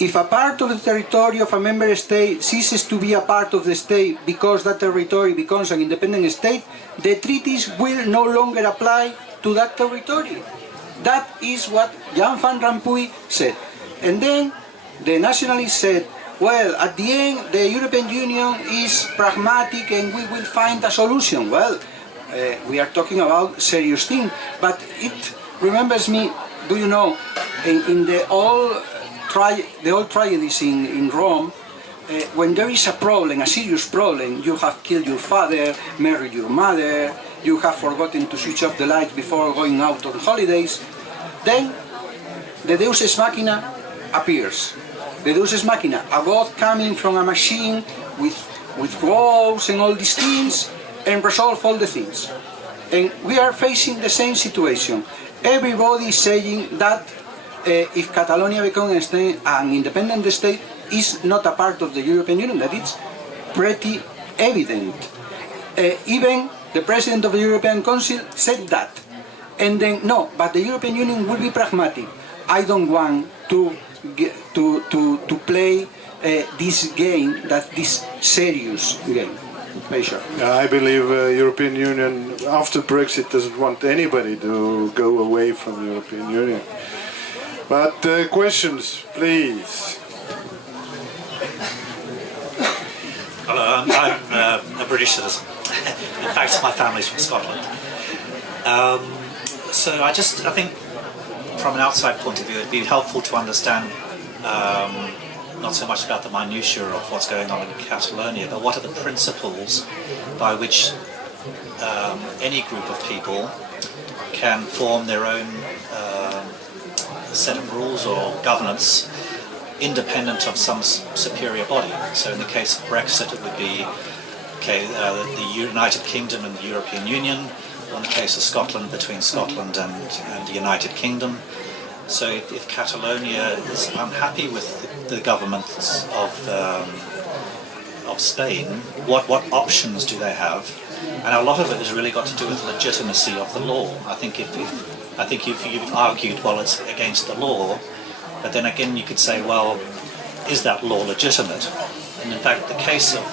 If a part of the territory of a member state ceases to be a part of the state because that territory becomes an independent state, the treaties will no longer apply to that territory. That is what Jaume Van Rompuy said. And then the nationalists said, well, at the end, the European Union is pragmatic and we will find a solution. Well, we are talking about serious things, but it remembers me, do you know, in the old tragedies in Rome, when there is a problem, a serious problem, you have killed your father, married your mother, you have forgotten to switch off the lights before going out on holidays, then the Deus Ex Machina appears. The Deus Ex Machina, a God coming from a machine with roles and all these things, and resolve all the things. And we are facing the same situation. Everybody is saying that if Catalonia becomes an independent state, is not a part of the European Union. That it's pretty evident. Even the President of the European Council said that. And then, no, but the European Union will be pragmatic. I don't want to play this game, this serious game. I believe European Union after Brexit doesn't want anybody to go away from the European Union. But questions, please. Hello, I'm a British citizen. In fact, my family's from Scotland. So I think from an outside point of view, it'd be helpful to understand not so much about the minutiae of what's going on in Catalonia, but what are the principles by which any group of people can form their own set of rules or governance independent of some superior body. So in the case of Brexit, it would be the United Kingdom and the European Union, or in the case of Scotland, between Scotland and the United Kingdom. So if Catalonia is unhappy with the governments of Spain, what options do they have? And a lot of it has really got to do with legitimacy of the law. I think if you've argued, well, it's against the law, but then again you could say, well, is that law legitimate? And in fact, the case of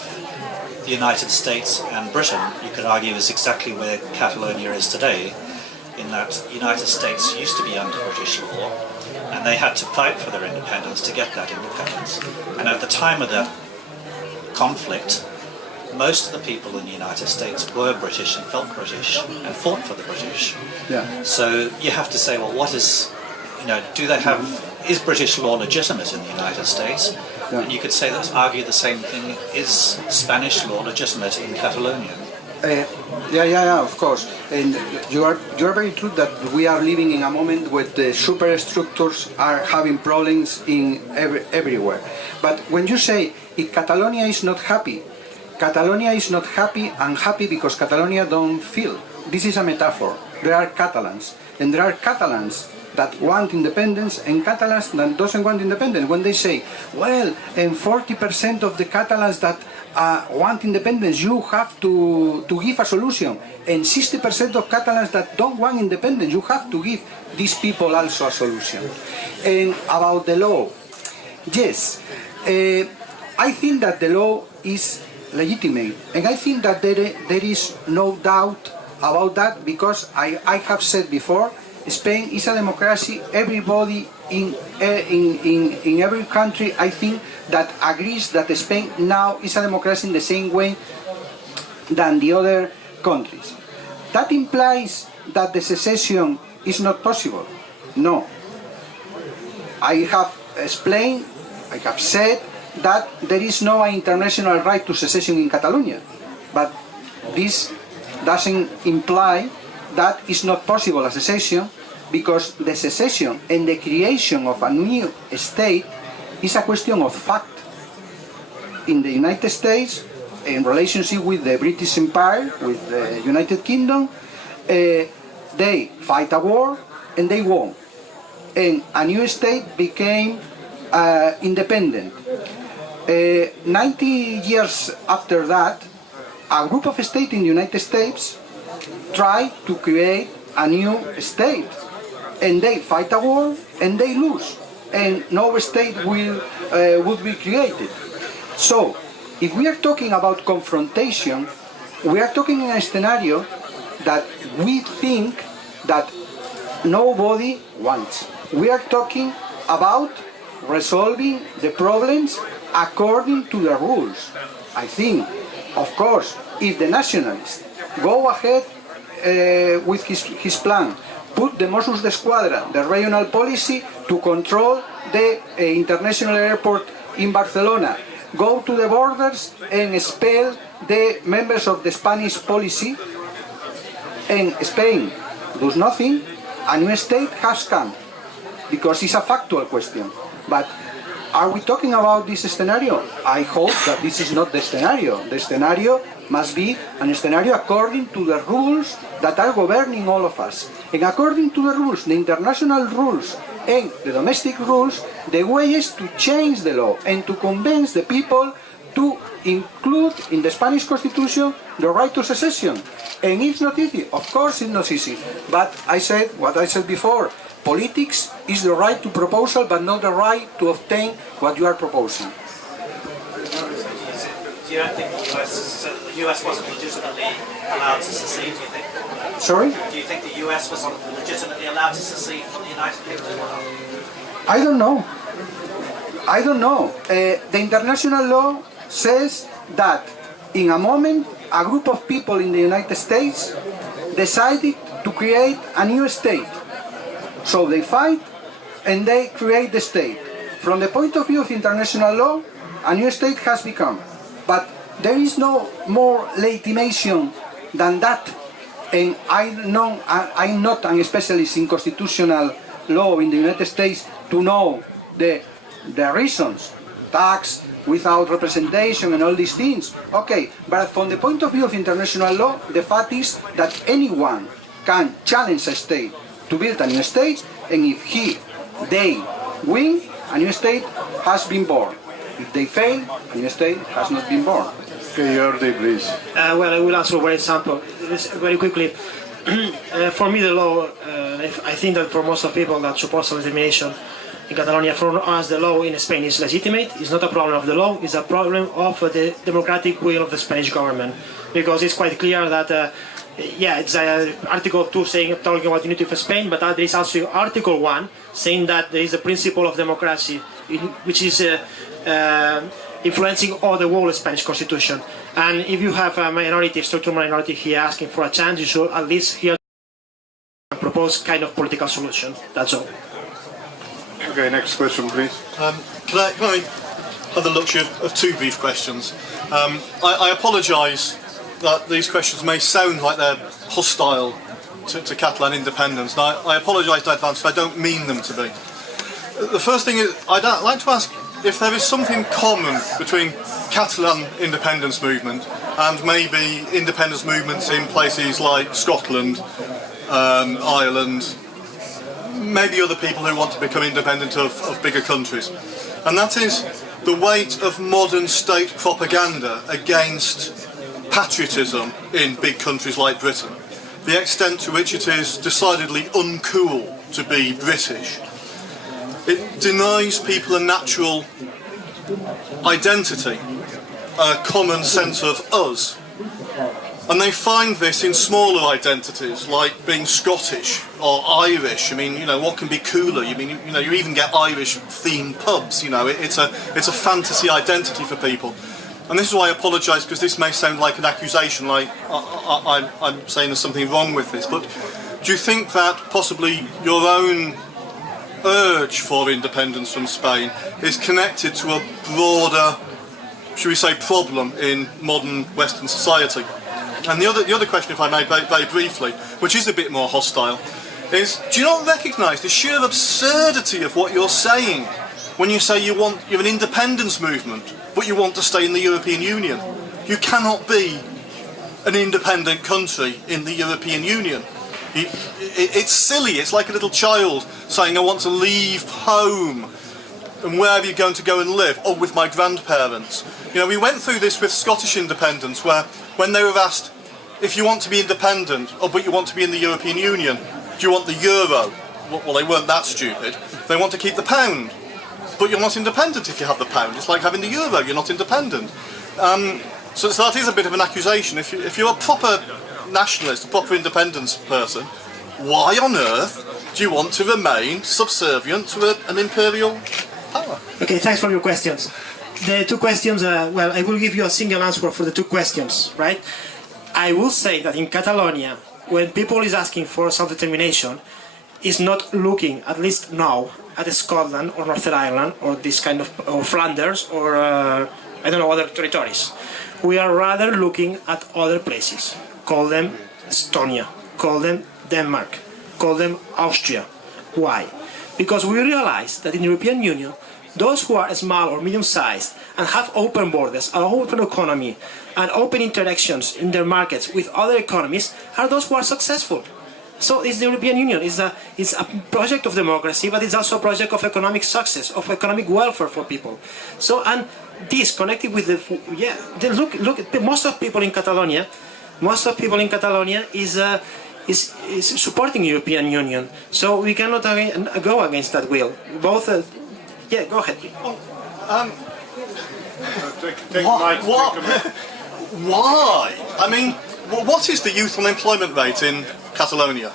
the United States and Britain, you could argue, is exactly where Catalonia is today, in that the United States used to be under British law, and they had to fight for their independence to get that independence. And at the time of that conflict, most of the people in the United States were British and felt British and fought for the British. Yeah. So you have to say, well, what is, is British law legitimate in the United States? Yeah. And you could say argue the same thing, is Spanish law legitimate in Catalonia? Yeah, of course. And you are very true that we are living in a moment where the superstructures are having problems in everywhere. But when you say if Catalonia is not happy and happy because Catalonia don't feel. This is a metaphor. There are Catalans, and there are Catalans that want independence and Catalans that doesn't want independence. When they say, well, and 40% of the Catalans that want independence, you have to give a solution. And 60% of Catalans that don't want independence, you have to give these people also a solution. And about the law, yes, I think that the law is legitimate. And I think that there is no doubt about that, because I have said before, Spain is a democracy. Everybody in every country, I think, that agrees that Spain now is a democracy in the same way than the other countries. That implies that the secession is not possible. No. I have explained, I have said that there is no international right to secession in Catalonia, but this doesn't imply that it's not possible a secession, because the secession and the creation of a new state is a question of fact. In the United States, in relationship with the British Empire, with the United Kingdom, they fight a war and they won. And a new state became independent. 90 years after that, a group of states in the United States tried to create a new state. And they fight a war and they lose. And no state would be created. So, if we are talking about confrontation, we are talking in a scenario that we think that nobody wants. We are talking about resolving the problems according to the rules. I think, of course, if the nationalists go ahead with his plan, put the Mossos d'Esquadra, the regional policy, to control the international airport in Barcelona, go to the borders and expel the members of the Spanish policy, and Spain does nothing, a new state has come, because it's a factual question. But are we talking about this scenario? I hope that this is not the scenario. The scenario must be a scenario according to the rules that are governing all of us. And according to the rules, the international rules and the domestic rules, the way is to change the law and to convince the people to include in the Spanish Constitution the right to secession. And it's not easy. Of course it's not easy. But I said what I said before. Politics is the right to proposal, but not the right to obtain what you are proposing. Do you think the US wasn't legitimately allowed to secede, do you think? Sorry? Do you think the US was legitimately allowed to secede from the United Kingdom or not? I don't know. The international law says that in a moment, a group of people in the United States decided to create a new state. So they fight and they create the state. From the point of view of international law, a new state has become. But there is no more legitimation than that. And I'm not a specialist in constitutional law in the United States to know the reasons. Tax without representation and all these things. Okay, but from the point of view of international law, the fact is that anyone can challenge a state to build a new state, and if they win, a new state has been born. If they fail, a new state has not been born. Okay, Jordi, please. Well, I will answer one example, very quickly. For me, the law, I think that for most of people that support self-determination, in Catalonia. For us, the law in Spain is legitimate. It's not a problem of the law. It's a problem of the democratic will of the Spanish government, because it's quite clear that. It's Article 2 talking about unity of Spain, but there is also Article 1 saying that there is a principle of democracy, which is influencing all the whole Spanish constitution. And if you have a minority, structural minority here asking for a change, you should at least hear and propose kind of political solution. That's all. Okay, next question, please. Can I have the luxury of two brief questions? I apologise that these questions may sound like they're hostile to Catalan independence, and I apologise in advance if I don't mean them to be. The first thing is, I'd like to ask if there is something common between Catalan independence movement and maybe independence movements in places like Scotland, Ireland, maybe other people who want to become independent of bigger countries. And that is the weight of modern state propaganda against patriotism in big countries like Britain, the extent to which it is decidedly uncool to be British. It denies people a natural identity, a common sense of us. And they find this in smaller identities, like being Scottish or Irish. I mean, what can be cooler? You even get Irish-themed pubs. It's a fantasy identity for people. And this is why I apologise, because this may sound like an accusation, like I'm saying there's something wrong with this. But do you think that possibly your own urge for independence from Spain is connected to a broader, should we say, problem in modern Western society? And the other question, if I may, very briefly, which is a bit more hostile, is, do you not recognise the sheer absurdity of what you're saying when you say you're an independence movement, but you want to stay in the European Union? You cannot be an independent country in the European Union. It's silly. It's like a little child saying, I want to leave home. And where are you going to go and live? Oh, with my grandparents. We went through this with Scottish independence, where when they were asked, if you want to be independent, but you want to be in the European Union, do you want the euro? Well, they weren't that stupid. They want to keep the pound. But you're not independent if you have the pound. It's like having the euro, you're not independent. So that is a bit of an accusation. If you're a proper nationalist, a proper independence person, why on earth do you want to remain subservient to an imperial power? Okay, thanks for your questions. The two questions, well, I will give you a single answer for the two questions, right? I will say that in Catalonia, when people is asking for self-determination, is not looking, at least now, at Scotland or Northern Ireland or this kind of or Flanders or other territories. We are rather looking at other places. Call them Estonia, call them Denmark, call them Austria. Why? Because we realize that in the European Union, those who are small or medium-sized and have open borders, an open economy, and open interactions in their markets with other economies are those who are successful. So it's the European Union. It's a project of democracy, but it's also a project of economic success, of economic welfare for people. So, and this connected with look, most of people in Catalonia is supporting the European Union. So we cannot go against that will. Both, go ahead. Why? I mean, what is the youth unemployment rate in Catalonia?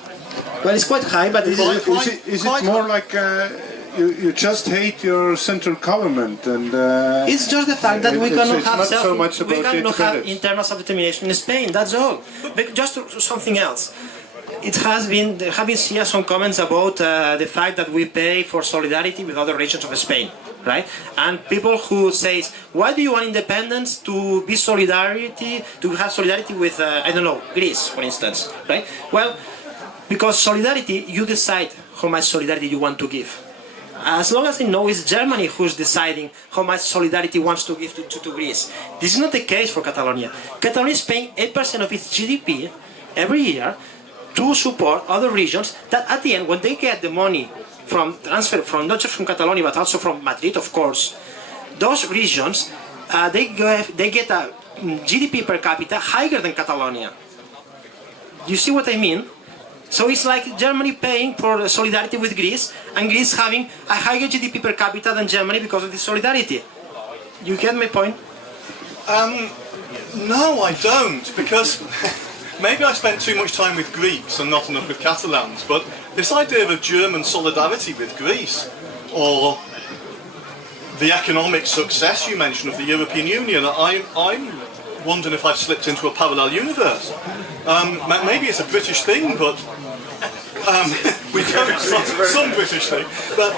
Well, it's quite high, but Is it more like you just hate your central government and... it's just the fact that we cannot have internal self-determination in Spain, that's all. But just something else. There have been some comments about the fact that we pay for solidarity with other regions of Spain, right? And people who say, why do you want independence to have solidarity with, Greece, for instance, right? Well, because solidarity, you decide how much solidarity you want to give. As long as I know, it's Germany who's deciding how much solidarity wants to give to Greece. This is not the case for Catalonia. Catalonia is paying 8% of its GDP every year to support other regions that at the end, when they get the money from transfer from not just from Catalonia but also from Madrid, of course, those regions they get a GDP per capita higher than Catalonia. You see what I mean? So it's like Germany paying for solidarity with Greece, and Greece having a higher GDP per capita than Germany because of this solidarity. You get my point? No, I don't, because maybe I spent too much time with Greeks and not enough with Catalans, but this idea of German solidarity with Greece, or the economic success you mentioned of the European Union, I'm wondering if I've slipped into a parallel universe. Maybe it's a British thing, but we don't, some British thing, but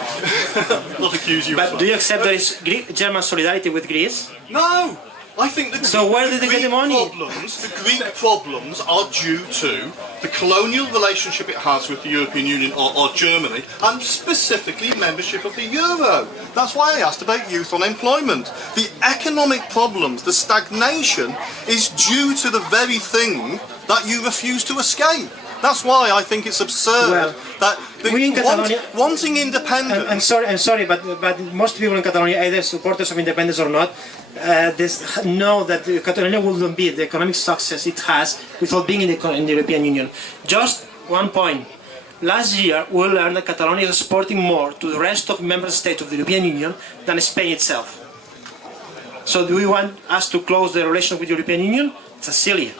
not accuse you of But that. do you accept there is German solidarity with Greece? No! I think the So where did they get the money? The Greek problems are due to the colonial relationship it has with the European Union or Germany, and specifically membership of the Euro. That's why I asked about youth unemployment. The economic problems, the stagnation, is due to the very thing that you refuse to escape. That's why I think it's absurd that we in Catalonia, wanting independence. I'm sorry, but most people in Catalonia, either supporters of independence or not, know that Catalonia wouldn't be the economic success it has without being in the European Union. Just one point. Last year, we learned that Catalonia is exporting more to the rest of member states of the European Union than Spain itself. So do we want us to close the relation with the European Union? It's silly.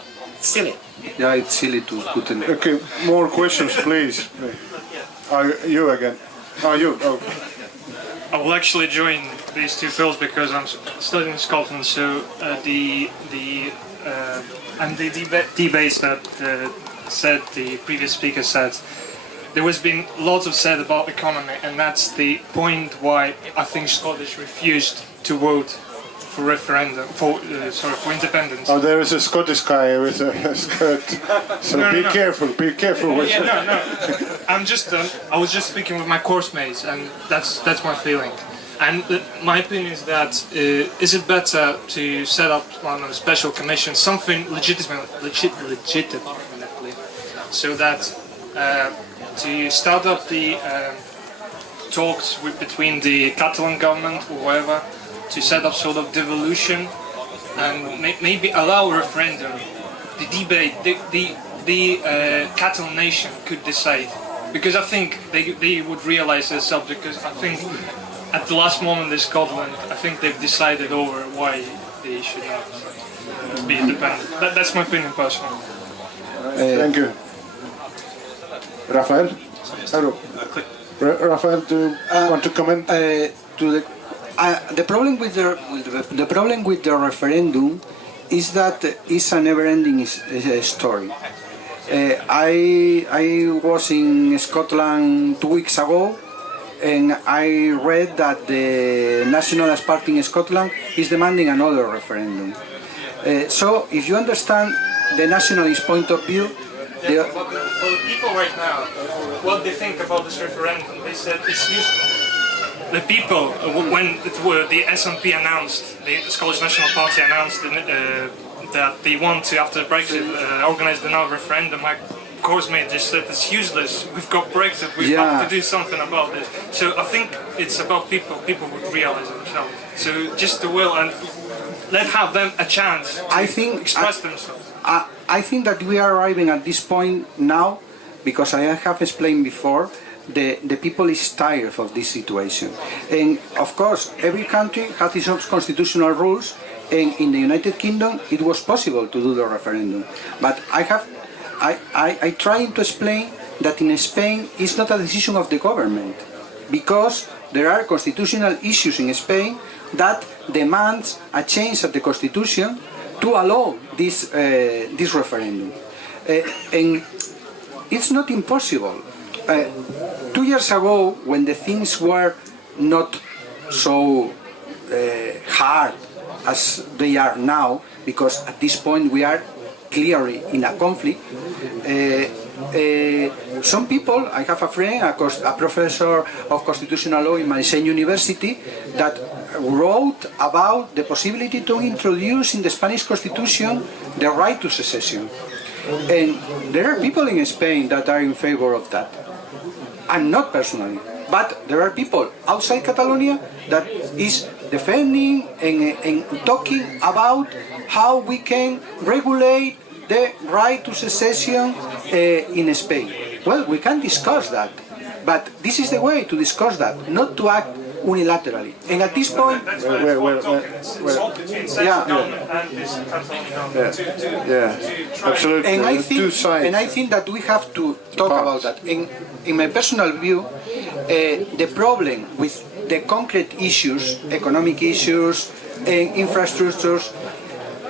Yeah, it's silly to put in. Okay, more questions, please. You again. You. Oh. I will actually join these two fields because I'm studying in Scotland. So the debates that the previous speaker said, there has been lots of said about economy, and that's the point why I think Scottish refused to vote for referendum for independence. Oh, there is a Scottish guy with a skirt. So No. careful. Be careful. No. I was just speaking with my course mates, and that's my feeling. And my opinion is that is it better to set up a special commission, something legitimately, so that to start up the talks between the Catalan government or whatever, to set up sort of devolution and maybe allow a referendum, the debate, the Catalan nation could decide. Because I think they would realize themselves, because I think at the last moment in Scotland, I think they've decided over why they should not be independent. That's my opinion personally. Thank you. Rafael? Hello. Rafael, do you want to comment? The problem with the referendum is that it's a never-ending story. I was in Scotland 2 weeks ago, and I read that the Nationalist Party in Scotland is demanding another referendum. So, if you understand the nationalist point of view, For the people right now, what they think about this referendum, they said it's useless. The people, when the SNP announced, the Scottish National Party announced that they want to, after Brexit, organise another referendum, my course mate just said it's useless, we've got Brexit, we have to do something about this. So I think it's about people would realise themselves. So just the will, and have them a chance to express themselves. I think that we are arriving at this point now, because I have explained before, the people is tired of this situation. And of course, every country has its own constitutional rules, and in the United Kingdom it was possible to do the referendum. But I try to explain that in Spain it's not a decision of the government, because there are constitutional issues in Spain that demands a change of the constitution to allow this referendum. And it's not impossible. 2 years ago, when the things were not so hard as they are now, because at this point we are clearly in a conflict, some people, I have a friend, a professor of constitutional law in my same university, that wrote about the possibility to introduce in the Spanish constitution the right to secession. And there are people in Spain that are in favor of that. I'm not personally, but there are people outside Catalonia that is defending and talking about how we can regulate the right to secession in Spain. well, we can discuss that, but this is the way to discuss that, not to act unilaterally. And at this point, That's why it's all between central government and this Catalonian government to try. Absolutely. and I think that we have to talk about that. In my personal view, the problem with the concrete issues, economic issues, and infrastructures,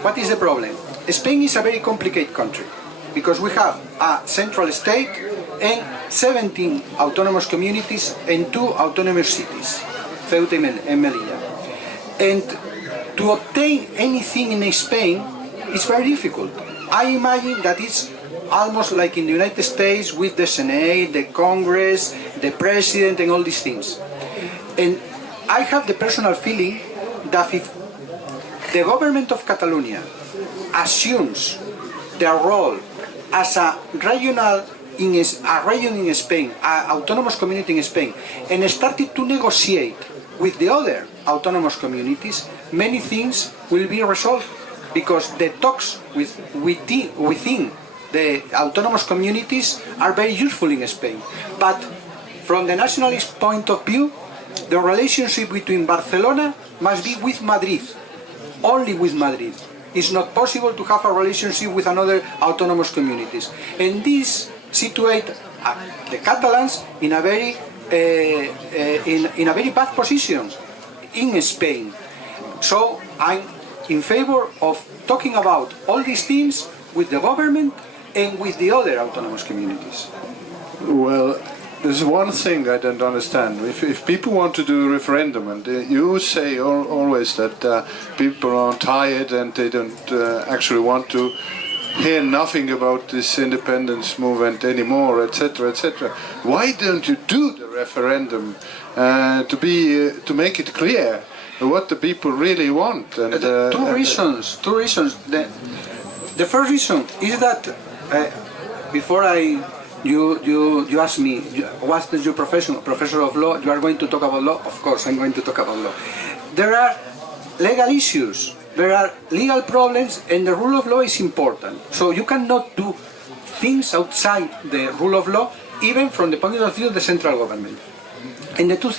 what is the problem? Spain is a very complicated country because we have a central state and 17 autonomous communities and 2 autonomous cities, Ceuta and Melilla. And to obtain anything in Spain is very difficult. I imagine that it's almost like in the United States with the Senate, the Congress, the President and all these things. And I have the personal feeling that if the government of Catalonia assumes their role as a region in Spain, an autonomous community in Spain, and started to negotiate with the other autonomous communities, many things will be resolved because the talks within the autonomous communities are very useful in Spain. But from the nationalist point of view, the relationship between Barcelona must be with Madrid, only with Madrid. It's not possible to have a relationship with another autonomous communities. And this situate the Catalans in a very bad position in Spain. So I'm in favor of talking about all these things with the government and with the other autonomous communities. Well, there's one thing I don't understand. If people want to do a referendum, and you say always that people are tired and they don't actually want to hear nothing about this independence movement anymore, etc., etc. Why don't you do the referendum to make it clear what the people really want? And, two reasons. The first reason is that before you asked me what's your professor of law, you are going to talk about law? Of course I'm going to talk about law. There are legal issues, there are legal problems, and the rule of law is important. So you cannot do things outside the rule of law, even from the point of view of the central government. And the two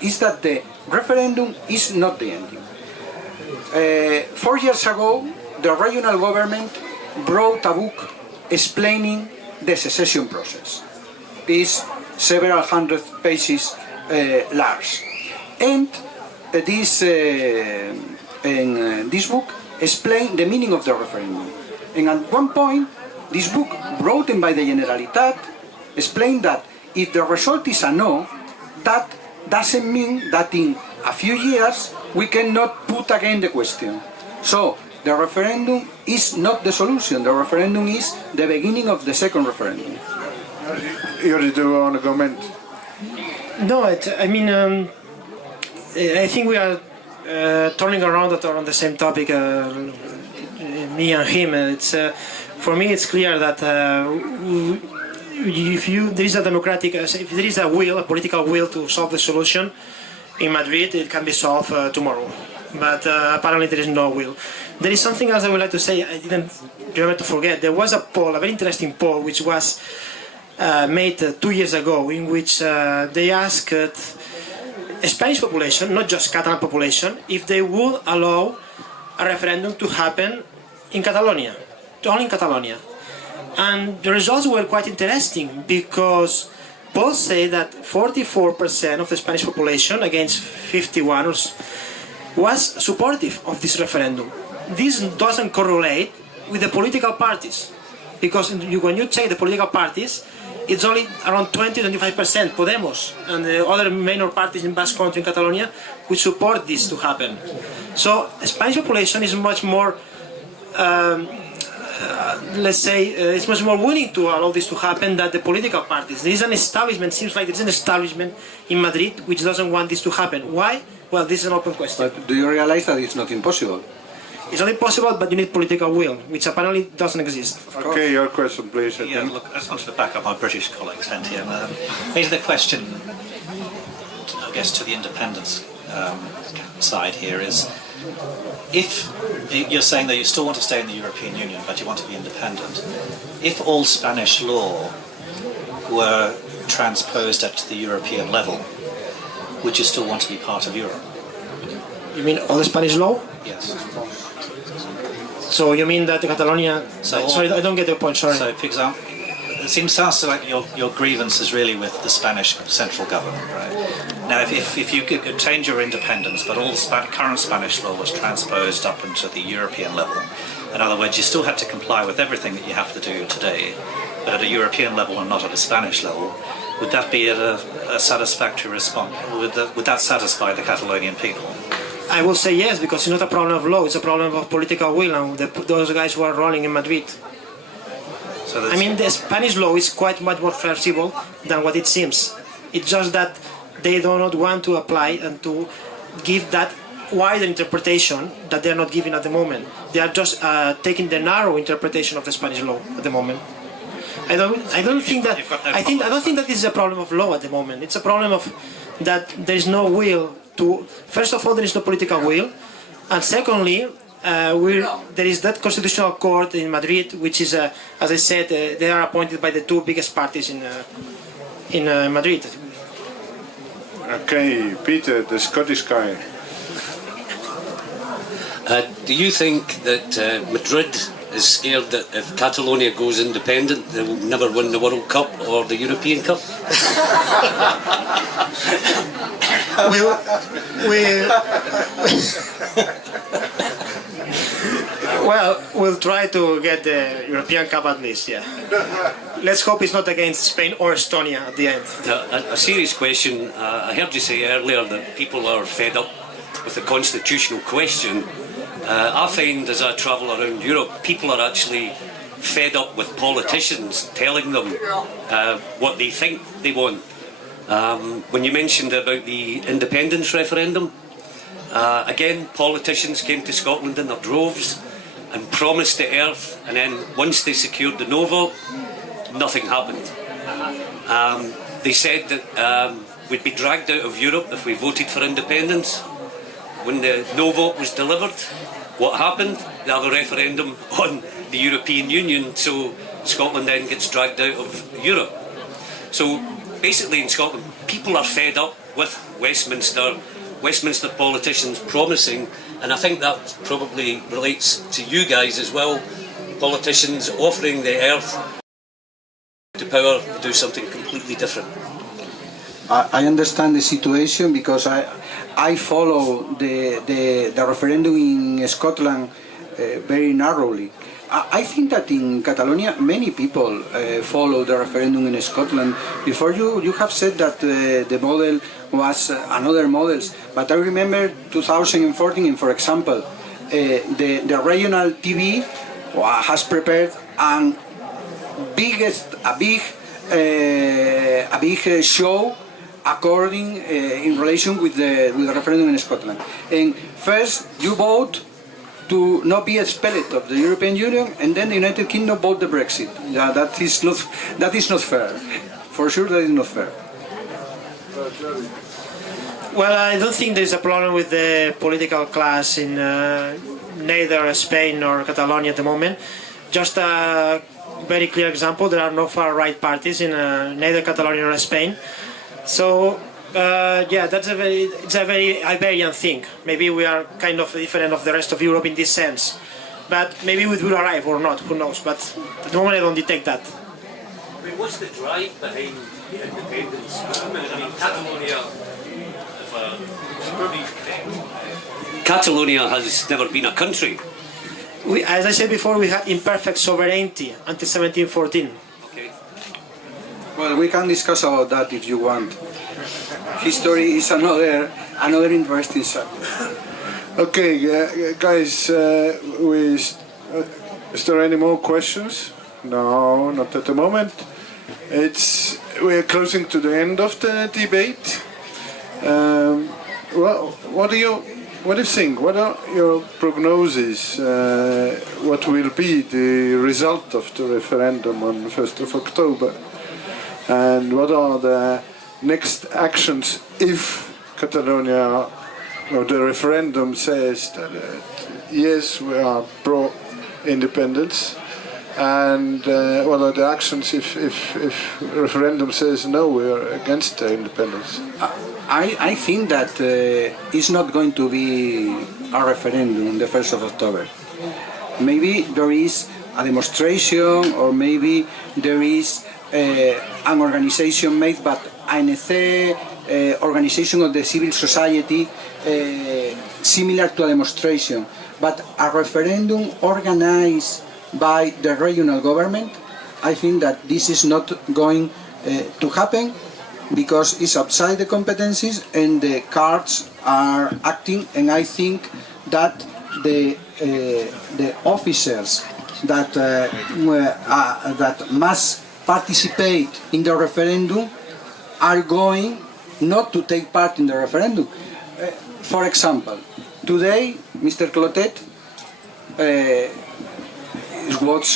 is that the referendum is not the ending. 4 years ago, the regional government wrote a book explaining the secession process. It's several hundred pages large. And this book explained the meaning of the referendum. And at one point, this book, written by the Generalitat, explained that if the result is a no, that doesn't mean that in a few years we cannot put again the question. So the referendum is not the solution. The referendum is the beginning of the second referendum. You do want to comment? No, I think we are turning around on the same topic, me and him. For me, it's clear that if there is a a political will to solve the solution in Madrid, it can be solved tomorrow. But apparently there is no will. There is something else I would like to say. I didn't remember to forget. There was a poll, a very interesting poll, which was made 2 years ago, in which they asked a Spanish population, not just Catalan population, if they would allow a referendum to happen in Catalonia, only in Catalonia. And the results were quite interesting because polls say that 44% of the Spanish population, against 51%, was supportive of this referendum. This doesn't correlate with the political parties, because when you check the political parties, it's only around 20-25%, Podemos, and the other minor parties in Basque Country in Catalonia, which support this to happen. So the Spanish population is much more, it's much more willing to allow this to happen than the political parties. There is an establishment, seems like there is an establishment in Madrid which doesn't want this to happen. Why? Well, this is an open question. But do you realize that it's not impossible? It's not impossible, but you need political will, which apparently doesn't exist. Okay, your question, please. Yeah, look, I just wanted to back up my British colleagues then here. Here's the question, I guess, to the independence side here is, if you're saying that you still want to stay in the European Union, but you want to be independent, if all Spanish law were transposed at the European level, would you still want to be part of Europe? You mean all the Spanish law? Yes. So you mean that Catalonia... sorry, I don't get the point, sorry. So, for example, it sounds like your grievance is really with the Spanish central government, right? Now, if you obtained your independence, but all the current Spanish law was transposed up into the European level, in other words, you still had to comply with everything that you have to do today, but at a European level and not at a Spanish level, would that be a satisfactory response? Would that satisfy the Catalonian people? I will say yes, because it's not a problem of law, it's a problem of political will, and those guys who are running in Madrid. So I mean, the Spanish law is quite much more flexible than what it seems. It's just that they do not want to apply and to give that wider interpretation that they're not giving at the moment. They are just taking the narrow interpretation of the Spanish law at the moment. I don't think that this is a problem of law at the moment. It's a problem of that there is no will to. First of all, there is no political will, and secondly, there is that constitutional court in Madrid, which is, as I said, they are appointed by the two biggest parties in Madrid. Okay, Peter, the Scottish guy. Do you think that Madrid is scared that if Catalonia goes independent, they will never win the World Cup or the European Cup? Well, we'll try to get the European Cup at least, yeah. Let's hope it's not against Spain or Estonia at the end. Now, a serious question. I heard you say earlier that people are fed up with the constitutional question. I find as I travel around Europe, people are actually fed up with politicians telling them what they think they want. When you mentioned about the independence referendum, again, politicians came to Scotland in their droves and promised the earth, and then once they secured the no vote, nothing happened. They said that we'd be dragged out of Europe if we voted for independence. When the no vote was delivered, what happened? They have a referendum on the European Union, so Scotland then gets dragged out of Europe. So basically in Scotland, people are fed up with Westminster politicians promising, and I think that probably relates to you guys as well, politicians offering the earth to power to do something completely different. I understand the situation because I follow the referendum in Scotland very narrowly. I think that in Catalonia many people follow the referendum in Scotland. Before you have said that the model was another models, but I remember 2014, for example, the regional TV has prepared a big show according in relation with the referendum in Scotland. And first you vote to not be expelled of the European Union, and then the United Kingdom vote the Brexit. Yeah, that is not fair. For sure, that is not fair. Well, I don't think there's a problem with the political class in neither Spain or Catalonia at the moment. Just a very clear example, there are no far-right parties in neither Catalonia nor Spain. So, yeah, it's a very Iberian thing. Maybe we are kind of different of the rest of Europe in this sense. But maybe it will arrive or not, who knows. But at the moment I don't detect that. I mean, what's the drive behind the independence movement? I mean, Catalonia has never been a country. As I said before, we had imperfect sovereignty until 1714. Okay. Well, we can discuss about that if you want. History is another interesting subject. Okay, guys, is there any more questions? No, not at the moment. We're closing to the end of the debate. Well, what do you think? What are your prognoses? What will be the result of the referendum on 1st of October? And what are the next actions if Catalonia or the referendum says that yes, we are pro-independence, and what are the actions if referendum says no, we are against independence? I think that it's not going to be a referendum on the 1st of October. Maybe there is a demonstration, or maybe there is an organization made by ANC, organization of the civil society, similar to a demonstration. But a referendum organized by the regional government, I think that this is not going to happen, because it's outside the competencies and the cards are acting, and I think that the officers that must participate in the referendum are going not to take part in the referendum. For example, today Mr. Clotet was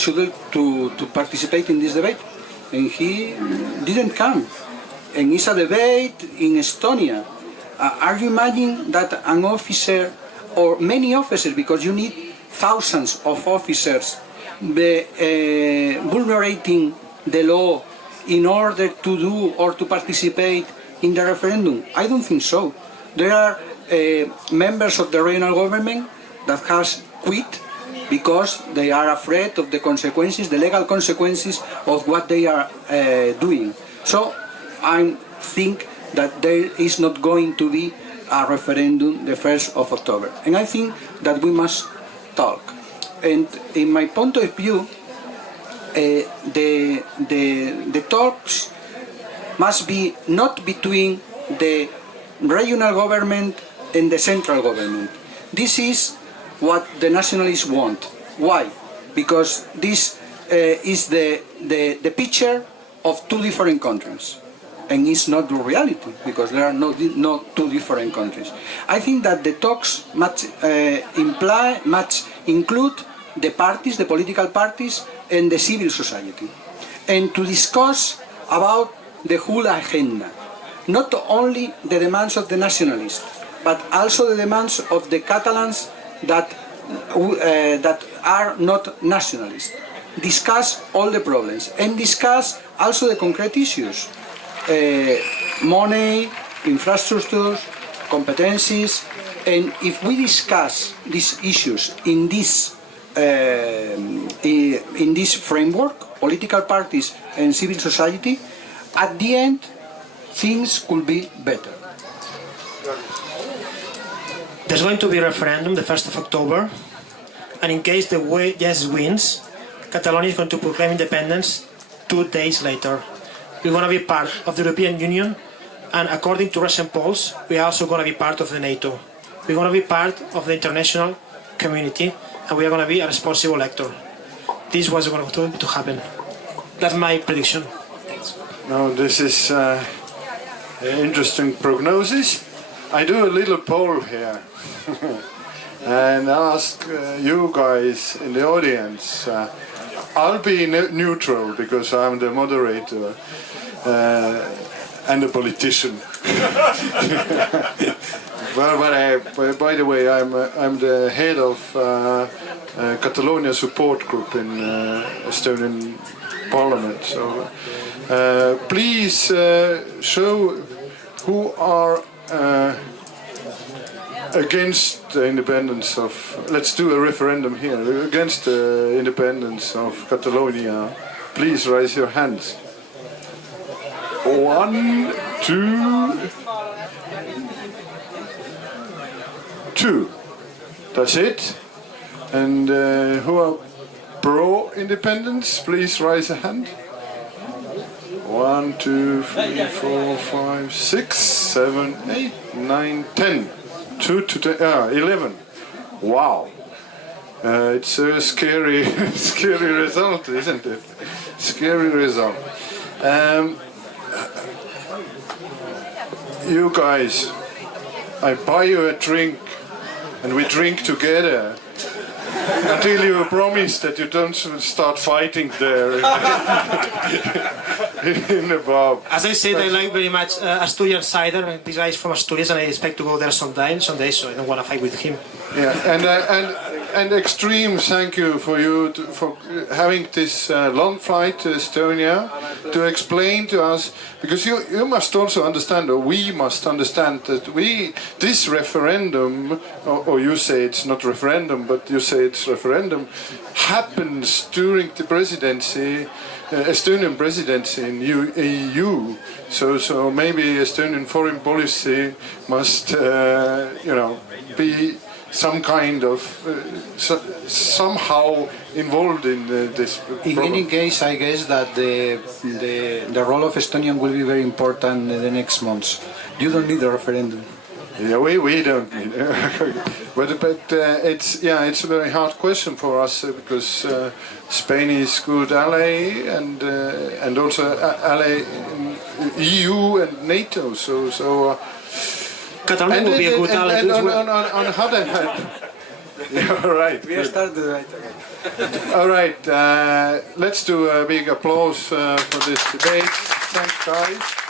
scheduled to participate in this debate, and he didn't come. And it's a debate in Estonia. Are you imagining that an officer, or many officers, because you need thousands of officers, vulnerating the law in order to do or to participate in the referendum? I don't think so. There are members of the regional government that has quit because they are afraid of the consequences, the legal consequences of what they are doing. So I think that there is not going to be a referendum the 1st of October. And I think that we must talk. And in my point of view, the talks must be not between the regional government and the central government. This is what the nationalists want. Why? Because this is the picture of two different countries. And it's not the reality, because there are no two different countries. I think that the talks must include the parties, the political parties, and the civil society, and to discuss about the whole agenda, not only the demands of the nationalists, but also the demands of the Catalans that are not nationalists. Discuss all the problems, and discuss also the concrete issues. Money, infrastructures, competencies, and if we discuss these issues in this framework, political parties and civil society, at the end things could be better. There's going to be a referendum the 1st of October, and in case the yes wins, Catalonia is going to proclaim independence 2 days later. We're going to be part of the European Union, and according to recent polls, we are also going to be part of the NATO. We're going to be part of the international community, and we are going to be a responsible actor. This was going to happen. That's my prediction. Now, this is an interesting prognosis. I do a little poll here and ask you guys in the audience. I'll be neutral because I'm the moderator and a politician. Well, by the way, I'm the head of Catalonia support group in Estonian Parliament. So please show who are against the independence of. Let's do a referendum here against the independence of Catalonia. Please raise your hands. 1, 2, 2. That's it. And who are pro-independence? Please raise a hand. 1, 2, 3, 4, 5, 6, 7, 8, 9, 10. 2 to 10, 11. Wow. It's a scary, scary result, isn't it? Scary result. You guys, I buy you a drink and we drink together until you promise that you don't start fighting there in the pub. As I said, I like very much Asturian cider, and this guy is from Asturias, and I expect to go there someday, so I don't want to fight with him. Yeah, and and extreme thank you for you for having this long flight to Estonia to explain to us, because you must also understand, or we must understand, that this referendum, or you say it's not referendum, but you say it's referendum, happens during the presidency, Estonian presidency in EU. So maybe Estonian foreign policy must, be some kind of somehow involved in this problem. In any case, I guess that the role of Estonian will be very important in the next months. You don't need a referendum. Yeah, we don't need but it's a very hard question for us because Spain is good ally and also ally in EU and NATO. So Catalonia will be a good ally as well. On other hand, yeah, right. We started right away. All right, let's do a big applause for this debate. Thanks, guys.